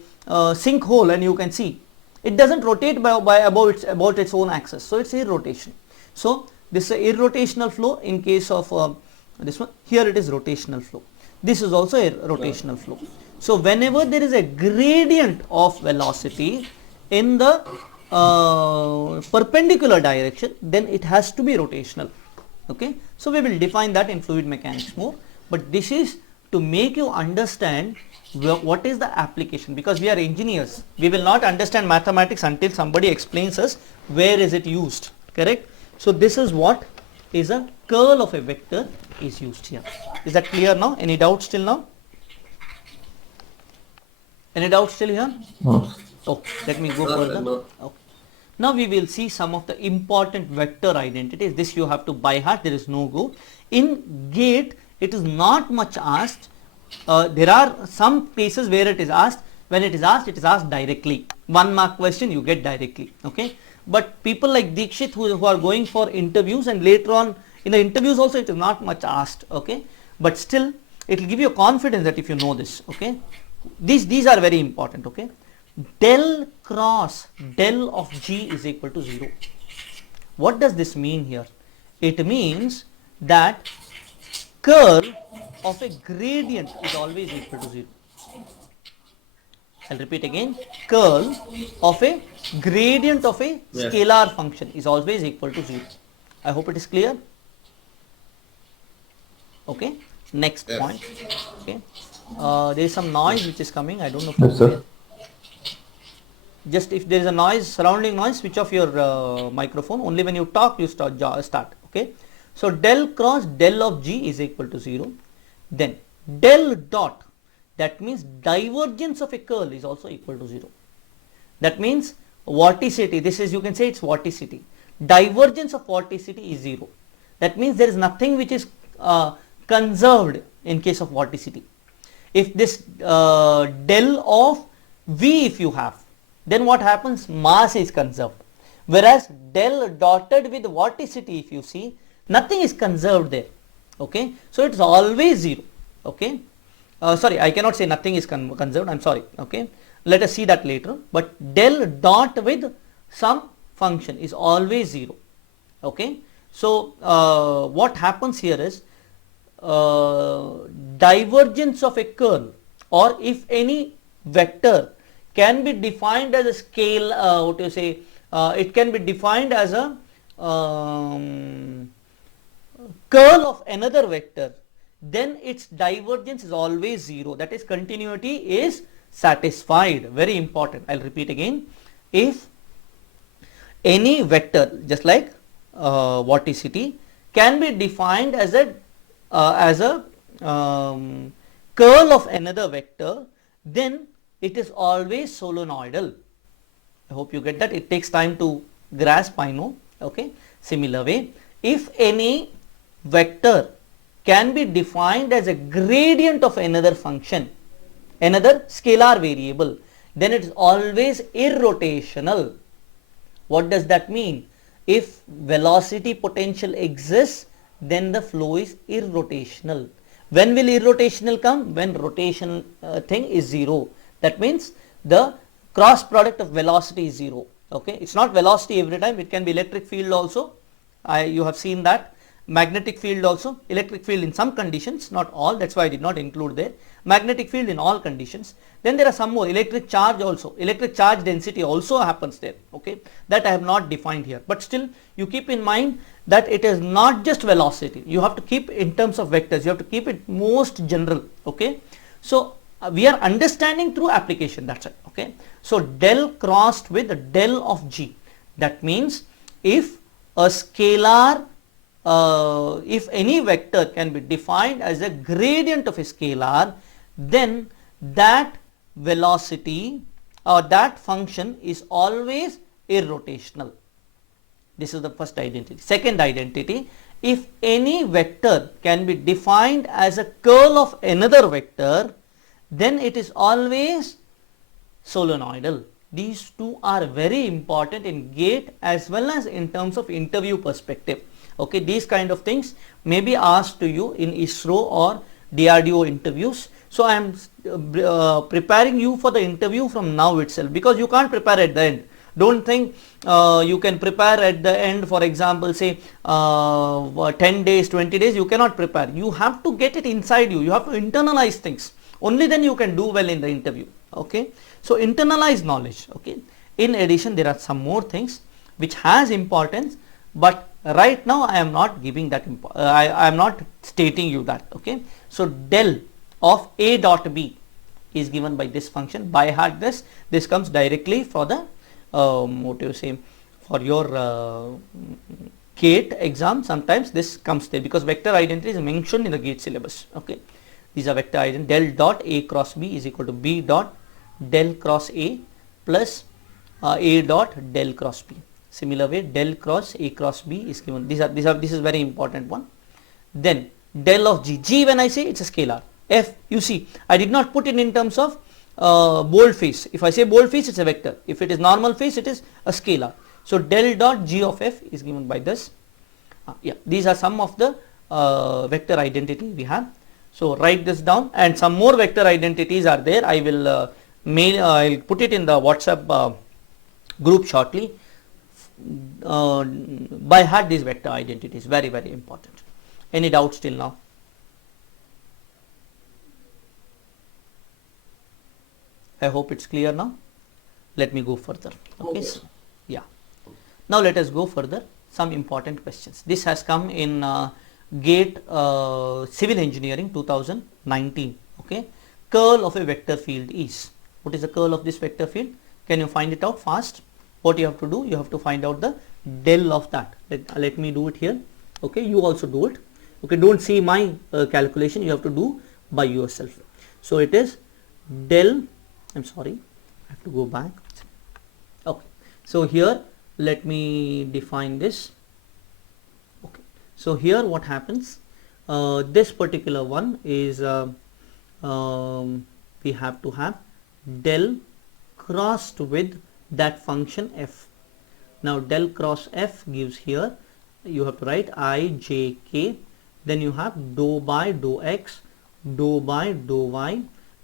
sink hole, and you can see it doesn't rotate by about its own axis. So it's irrotation. So this is a irrotational flow in case of this one. Here it is rotational flow. This is also a rotational flow. So whenever there is a gradient of velocity in the perpendicular direction, then it has to be rotational, okay. So we will define that in fluid mechanics more, but this is to make you understand what is the application, because we are engineers. We will not understand mathematics until somebody explains us where is it used, correct. So this is what is a curl of a vector is used here. Is that clear now? Any doubts till now? Any doubts still here? No. Oh, let me go No, further. no. Okay. Now we will see some of the important vector identities. This you have to by heart. There is no go. In GATE, it is not much asked. There are some cases where it is asked. When it is asked directly. 1 mark question you get directly. Okay. But people like Dikshit who are going for interviews, and later on in the interviews also it is not much asked. Okay. But still it will give you confidence that if you know this. Okay. These are very important. Okay. Del cross del of G is equal to 0. What does this mean here? It means that curl of a gradient is always equal to 0. I'll repeat again. Curl of a gradient of a Yes. scalar function is always equal to 0. I hope it is clear. Okay. Next Yes. point. Okay. There is some noise which is coming. I don't know. Yes, sir. Where. Just if there is a noise, surrounding noise, switch off your microphone. Only when you talk you start. Okay. So del cross del of G is equal to 0. Then del dot that means divergence of a curl is also equal to 0. That means vorticity, this is, you can say it's vorticity. Divergence of vorticity is 0. That means there is nothing which is conserved in case of vorticity. If this del of V if you have, then what happens? Mass is conserved. Whereas del dotted with vorticity, if you see, nothing is conserved there. Okay, so it's always 0. Okay, sorry, I cannot say nothing is conserved, I'm sorry. Okay, let us see that later. But del dot with some function is always 0. Okay, so what happens here is divergence of a curl, or if any vector can be defined as a scale, what you say, it can be defined as a curl of another vector, then its divergence is always 0. That is, continuity is satisfied. Very important. I will repeat again. If any vector, just like vorticity, can be defined as a curl of another vector, then it is always solenoidal. I hope you get that. It takes time to grasp, I know. Okay. Similar way, if any vector can be defined as a gradient of another function, another scalar variable, then it is always irrotational. What does that mean? If velocity potential exists, then the flow is irrotational. When will irrotational come? When rotation thing is 0. That means the cross product of velocity is 0. Okay, it's not velocity every time, it can be electric field also. You have seen that. Magnetic field also, electric field in some conditions, not all, that's why I did not include there. Magnetic field in all conditions. Then there are some more, electric charge also, electric charge density also happens there. Okay, that I have not defined here, but still you keep in mind that it is not just velocity. You have to keep in terms of vectors, you have to keep it most general. Okay, so we are understanding through application, that's it. Okay, so del crossed with del of G, that means if a scalar, if any vector can be defined as a gradient of a scalar, then that velocity or that function is always irrotational. This is the first identity. Second identity, if any vector can be defined as a curl of another vector, then it is always solenoidal. These two are very important in GATE as well as in terms of interview perspective. Okay, these kind of things may be asked to you in ISRO or DRDO interviews. So I am preparing you for the interview from now itself, because you can't prepare at the end. Don't think you can prepare at the end, for example, say 10 days, 20 days, you cannot prepare. You have to get it inside you. You have to internalize things. Only then you can do well in the interview. Okay, so internalize knowledge. Okay, in addition, there are some more things which has importance, but right now I am not giving that, I am not stating you that. Okay, so del of A dot B is given by this function. By heart this comes directly for the what do you say, for your GATE exam. Sometimes this comes there because vector identity is mentioned in the GATE syllabus. Okay, these are vector identity. Del dot A cross B is equal to B dot del cross A plus A dot del cross B. Similar way, del cross A cross B is given. This is very important one. Then del of G. When I say it's a scalar. F, you see, I did not put it in terms of boldface. If I say boldface, it's a vector. If it is normal face, it is a scalar. So del dot G of F is given by this. Yeah, these are some of the vector identity we have. So write this down, and some more vector identities are there. I will I'll put it in the WhatsApp group shortly. By heart these vector identities, very important. Any doubts till now? I hope it's clear now. Let me go further. Okay, so, yeah. Now let us go further. Some important questions. This has come in GATE Civil Engineering 2019. Okay, curl of a vector field is. What is the curl of this vector field? Can you find it out fast? What you have to do? You have to find out the del of that. Let me do it here. Okay, you also do it. Okay, don't see my calculation. You have to do by yourself. So it is del, I'm sorry, I have to go back. Okay, so here let me define this. Okay, so here what happens, this particular one is we have to have del crossed with that function f. Now del cross f gives here, you have to write I j k, then you have dou by dou x, dou by dou y,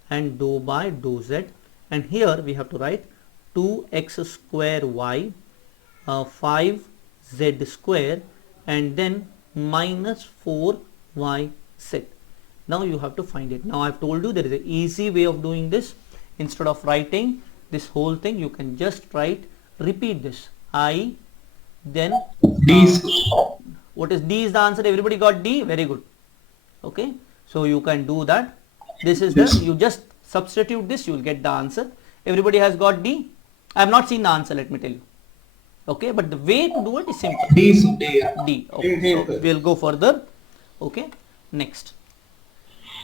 and dou by dou z, and here we have to write 2x square y, 5z square, and then minus 4y z. Now you have to find it. Now I have told you there is an easy way of doing this. Instead of writing this whole thing, you can just write, repeat this, I, then D. what is D is the answer. Everybody got D? Very good. Okay, so you can do that. This is the, you just substitute this, you will get the answer. Everybody has got D? I have not seen the answer, let me tell you. Okay, but the way to do it is simple. D. D. Okay, so we'll go further. Okay, next.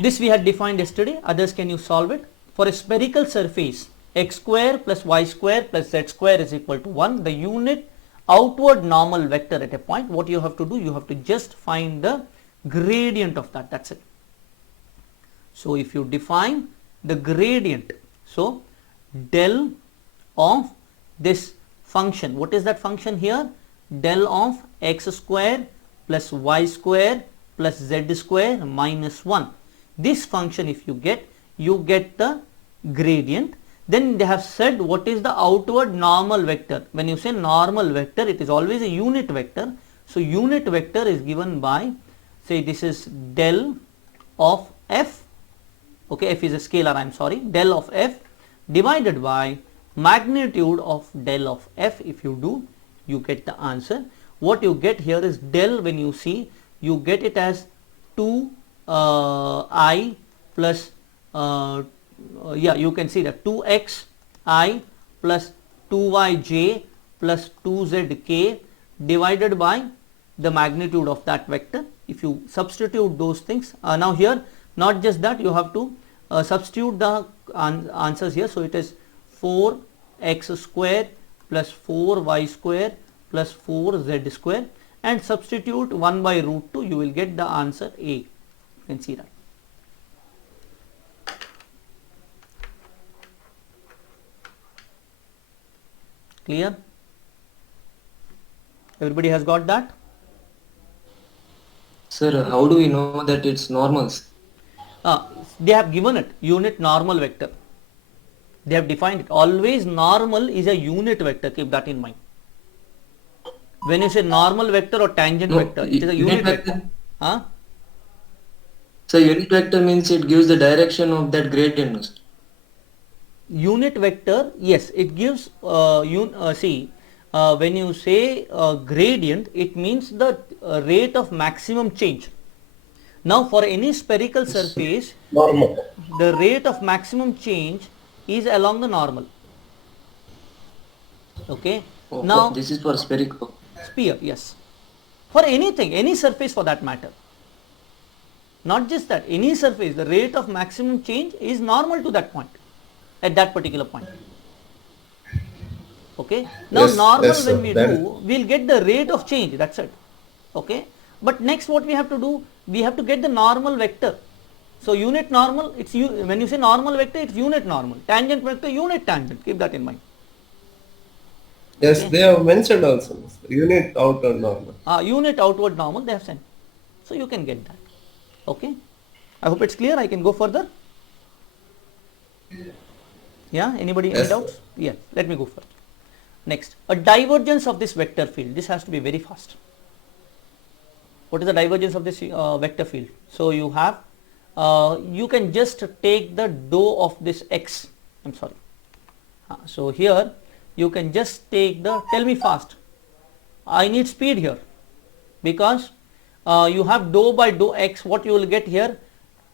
This we had defined yesterday. Others, can you solve it? For a spherical surface, x square plus y square plus z square is equal to 1. The unit outward normal vector at a point, what you have to do, you have to just find the gradient of that. That's it. So if you define the gradient, so del of this function, what is that function here? Del of x square plus y square plus z square minus 1. This function, if you get the gradient. Then they have said what is the outward normal vector. When you say normal vector, it is always a unit vector. So unit vector is given by, say this is del of f, okay, f is a scalar, I am sorry, del of f divided by magnitude of del of f. If you do, you get the answer. What you get here is del, when you see, you get it as 2i plus yeah, you can see that 2xi plus 2yj plus 2zk divided by the magnitude of that vector. If you substitute those things, now here not just that, you have to substitute the answers here. So it is 4x square plus 4y square plus 4z square, and substitute 1 by root 2, you will get the answer A. You can see that. Clear? Everybody has got that? Sir, how do we know that it's normals? They have given it unit normal vector. They have defined it. Always normal is a unit vector. Keep that in mind. When you say normal vector or tangent vector, it is a unit vector. Huh? So unit vector means it gives the direction of that gradient. Unit vector, yes, it gives, when you say gradient, it means the rate of maximum change. Now for any spherical surface, the rate of maximum change is along the normal. Okay. Oh, now this is for spherical. Sphere, yes. For anything, any surface for that matter. Not just that, any surface, the rate of maximum change is normal to that point, at that particular point. Okay. Now Yes, normal, yes, when sir. we That do, we'll get the rate of change, that's it. Okay. But next what we have to do, we have to get the normal vector. So unit normal, it's when you say normal vector, it's unit normal. Tangent vector, unit tangent. Keep that in mind. Yes, they have mentioned also. Unit outer normal. Unit outward normal they have sent. So you can get that. Okay. I hope it's clear. I can go further. Yeah. Anybody, any Yes, doubts? sir. Yeah. Let me go first. Next, a divergence of this vector field. This has to be very fast. What is the divergence of this vector field? So you have, you can just take the dou of this x. I'm sorry. So here you can just take the, tell me fast. I need speed here, because you have dou by dou x. What you will get here?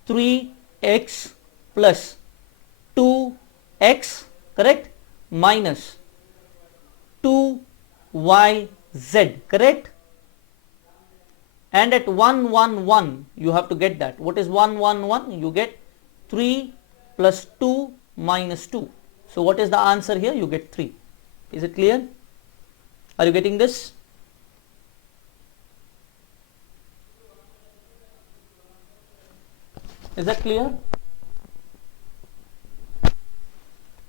3x plus 2x, correct, minus 2yz, correct. And at 1 1 1 you have to get that. What is 1 1 1? You get 3 plus 2 minus 2. So what is the answer here? You get 3. Is it clear? Are you getting this? Is that clear?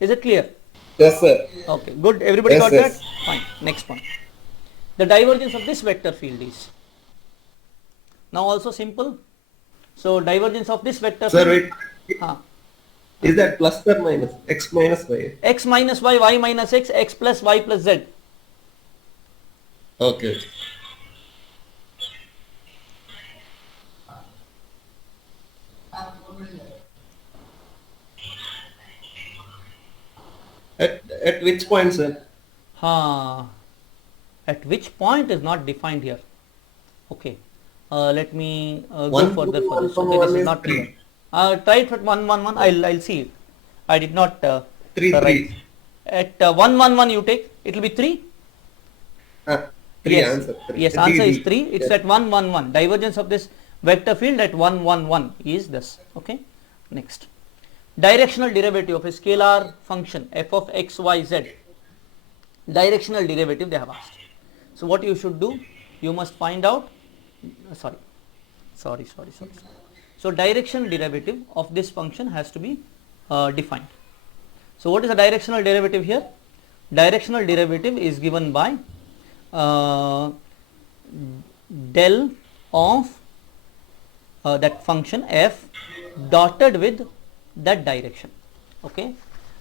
Is it clear? Yes, sir. Okay, good. Everybody Yes, got yes. that? Fine. Next one. The divergence of this vector field is now also simple. So divergence of this vector Sir, field. wait. Huh. Is that plus or minus? X minus y. X minus y, y minus x, x plus y plus z. Okay. At which point, sir? At which point is not defined here. Okay. Let me go One, further two, for one this. comma Okay, this one is is not three. clear. Try it at 1 1 1. I'll see it. I did not 3, write. 3. At 1 1 1 you take. It will be 3. 3 Yes. answer. 3. Yes, answer is 3. It's at 1 1 1. Divergence of this vector field at 1 1 1 is this. Okay. Next. Directional derivative of a scalar function f of x y z. Directional derivative they have asked. So what you should do? You must find out. Sorry. So directional derivative of this function has to be defined. So what is the directional derivative here? Directional derivative is given by del of that function f dotted with that direction. Okay.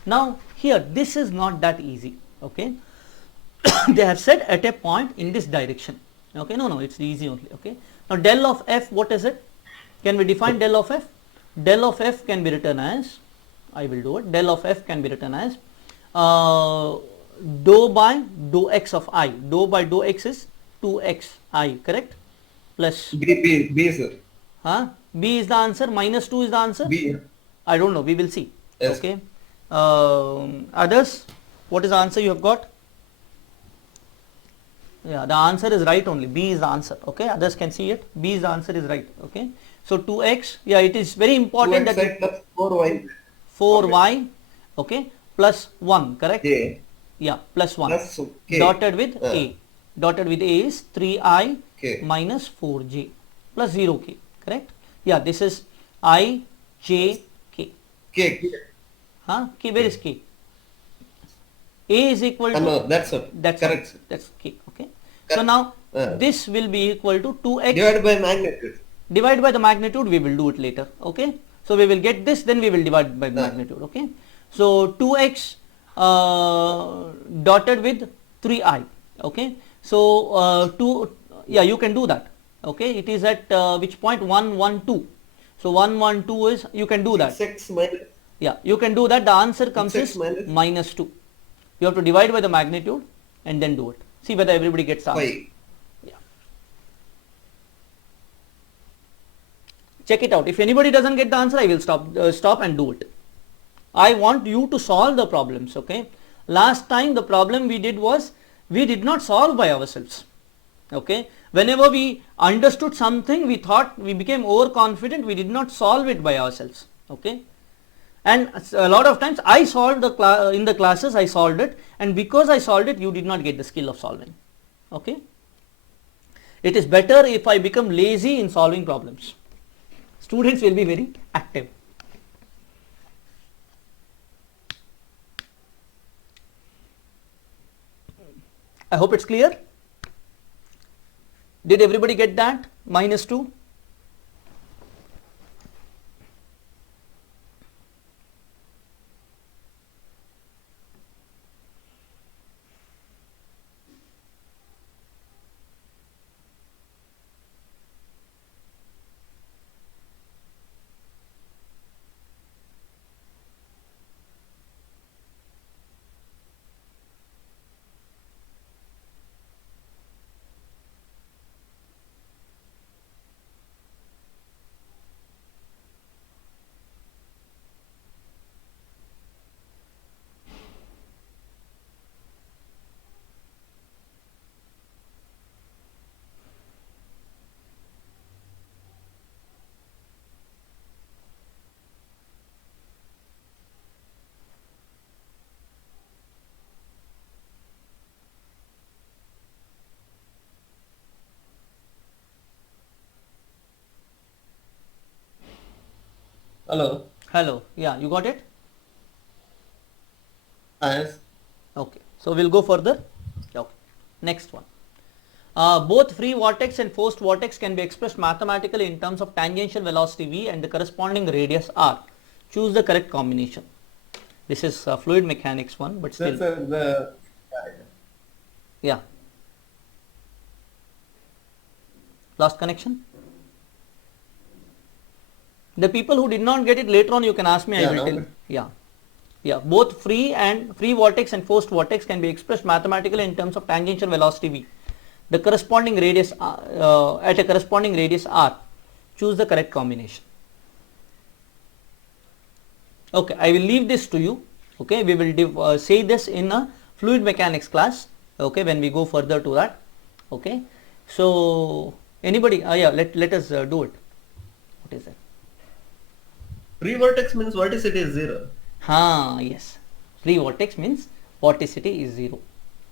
Now here this is not that easy. Okay. They have said at a point in this direction. Okay. No, it's easy only. Okay. Now del of f, what is it? Can we define del of f? Del of f can be written as, I will do it, del of f can be written as dou by dou x of I. Dou by dou x is 2xi, correct? Plus B, sir. B is the answer, minus 2 is the answer? B. I don't know, we will see. Yes. Okay. Others, what is the answer you have got? Yeah, the answer is right only. B is the answer. Okay, others can see it. B is the answer is right. Okay. So 2x, yeah, it is very important that 2xi plus 4y. 4y, okay, plus 1, correct? K. Yeah, plus 1. Plus K. Dotted with A. Dotted with A is 3i K. minus 4j plus 0k, correct? Yeah, this is I, j, k. K. K, where is k? A is equal to, No, that's it. that's correct. all. That's k, okay. So now this will be equal to 2x Divided by magnitude. divided by the magnitude. We will do it later. Okay. So we will get this, then we will divide by magnitude. Okay. So 2x dotted with 3i. Okay. So you can do that. Okay. It is at which point? 1 1 2. So 1 1 2 is, you can do that. 6 minus. Yeah, you can do that. The answer comes 6 is minus minus 2. You have to divide by the magnitude and then do it. See whether everybody gets the answer. 5. Yeah. Check it out. If anybody doesn't get the answer, I will stop and do it. I want you to solve the problems. Okay. Last time the problem we did was, we did not solve by ourselves. Okay. Whenever we understood something, we thought, we became overconfident, we did not solve it by ourselves. Okay. And a lot of times I solved in the classes, I solved it, and because I solved it, you did not get the skill of solving. Okay. It is better if I become lazy in solving problems. Students will be very active. I hope it's clear. Did everybody get that? Minus 2. Hello. Hello. Yeah, you got it? Yes. Okay. So we'll go further. Okay. Next one. Both free vortex and forced vortex can be expressed mathematically in terms of tangential velocity v and the corresponding radius r. Choose the correct combination. This is fluid mechanics one, but still. That's Yeah. Lost connection? The people who did not get it, later on you can ask me, I Yeah, will no, tell. but- Yeah. Yeah. Both free vortex and forced vortex can be expressed mathematically in terms of tangential velocity v. The corresponding radius at a corresponding radius r. Choose the correct combination. Okay, I will leave this to you. Okay, we will say this in a fluid mechanics class. Okay, when we go further to that. Okay, so anybody? Yeah, let us do it. What is that? Free vortex means vorticity is 0. Yes. Free vortex means vorticity is 0.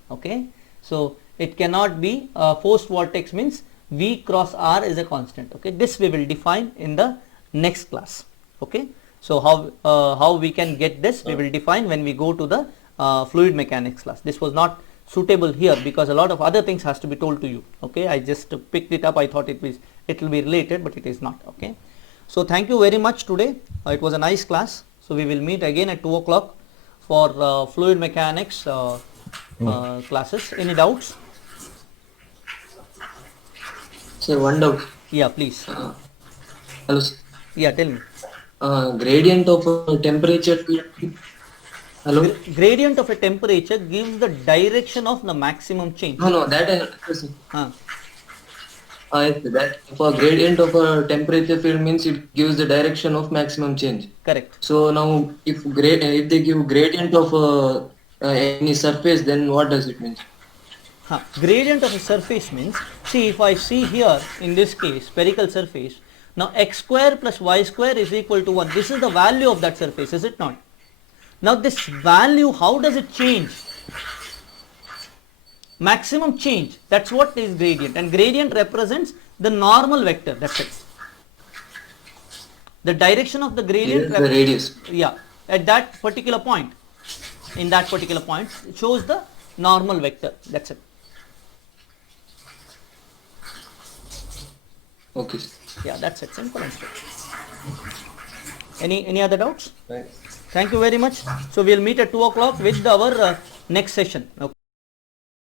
Okay, so it cannot be forced vortex means v cross r is a constant. Okay, this we will define in the next class. Okay, so how we can get this we will define when we go to the fluid mechanics class. This was not suitable here because a lot of other things has to be told to you. Okay, I just picked it up. I thought it will be related, but it is not. Okay, so thank you very much today. It was a nice class. So we will meet again at 2 o'clock for fluid mechanics classes. Any doubts? So one doubt. Yeah, please. Hello. Sir. Yeah, tell me. Gradient of temperature field. Hello. Gradient of a temperature gives the direction of the maximum change. No, that I understand. Huh. That for gradient of a temperature field means it gives the direction of maximum change. Correct. So now if they give gradient of any surface, then what does it mean? Gradient of a surface means, see, if I see here in this case spherical surface, now x square plus y square is equal to 1. This is the value of that surface, is it not? Now this value, how does it change? Maximum change, that's what is gradient, and gradient represents the normal vector, that's it. The direction of the gradient The radius. Yeah, at that particular point, in that particular point, it shows the normal vector, that's it. Okay. Yeah, that's it, simple and straight. Any other doubts? Thanks. Thank you very much. So we'll meet at 2 o'clock with our next session. Okay.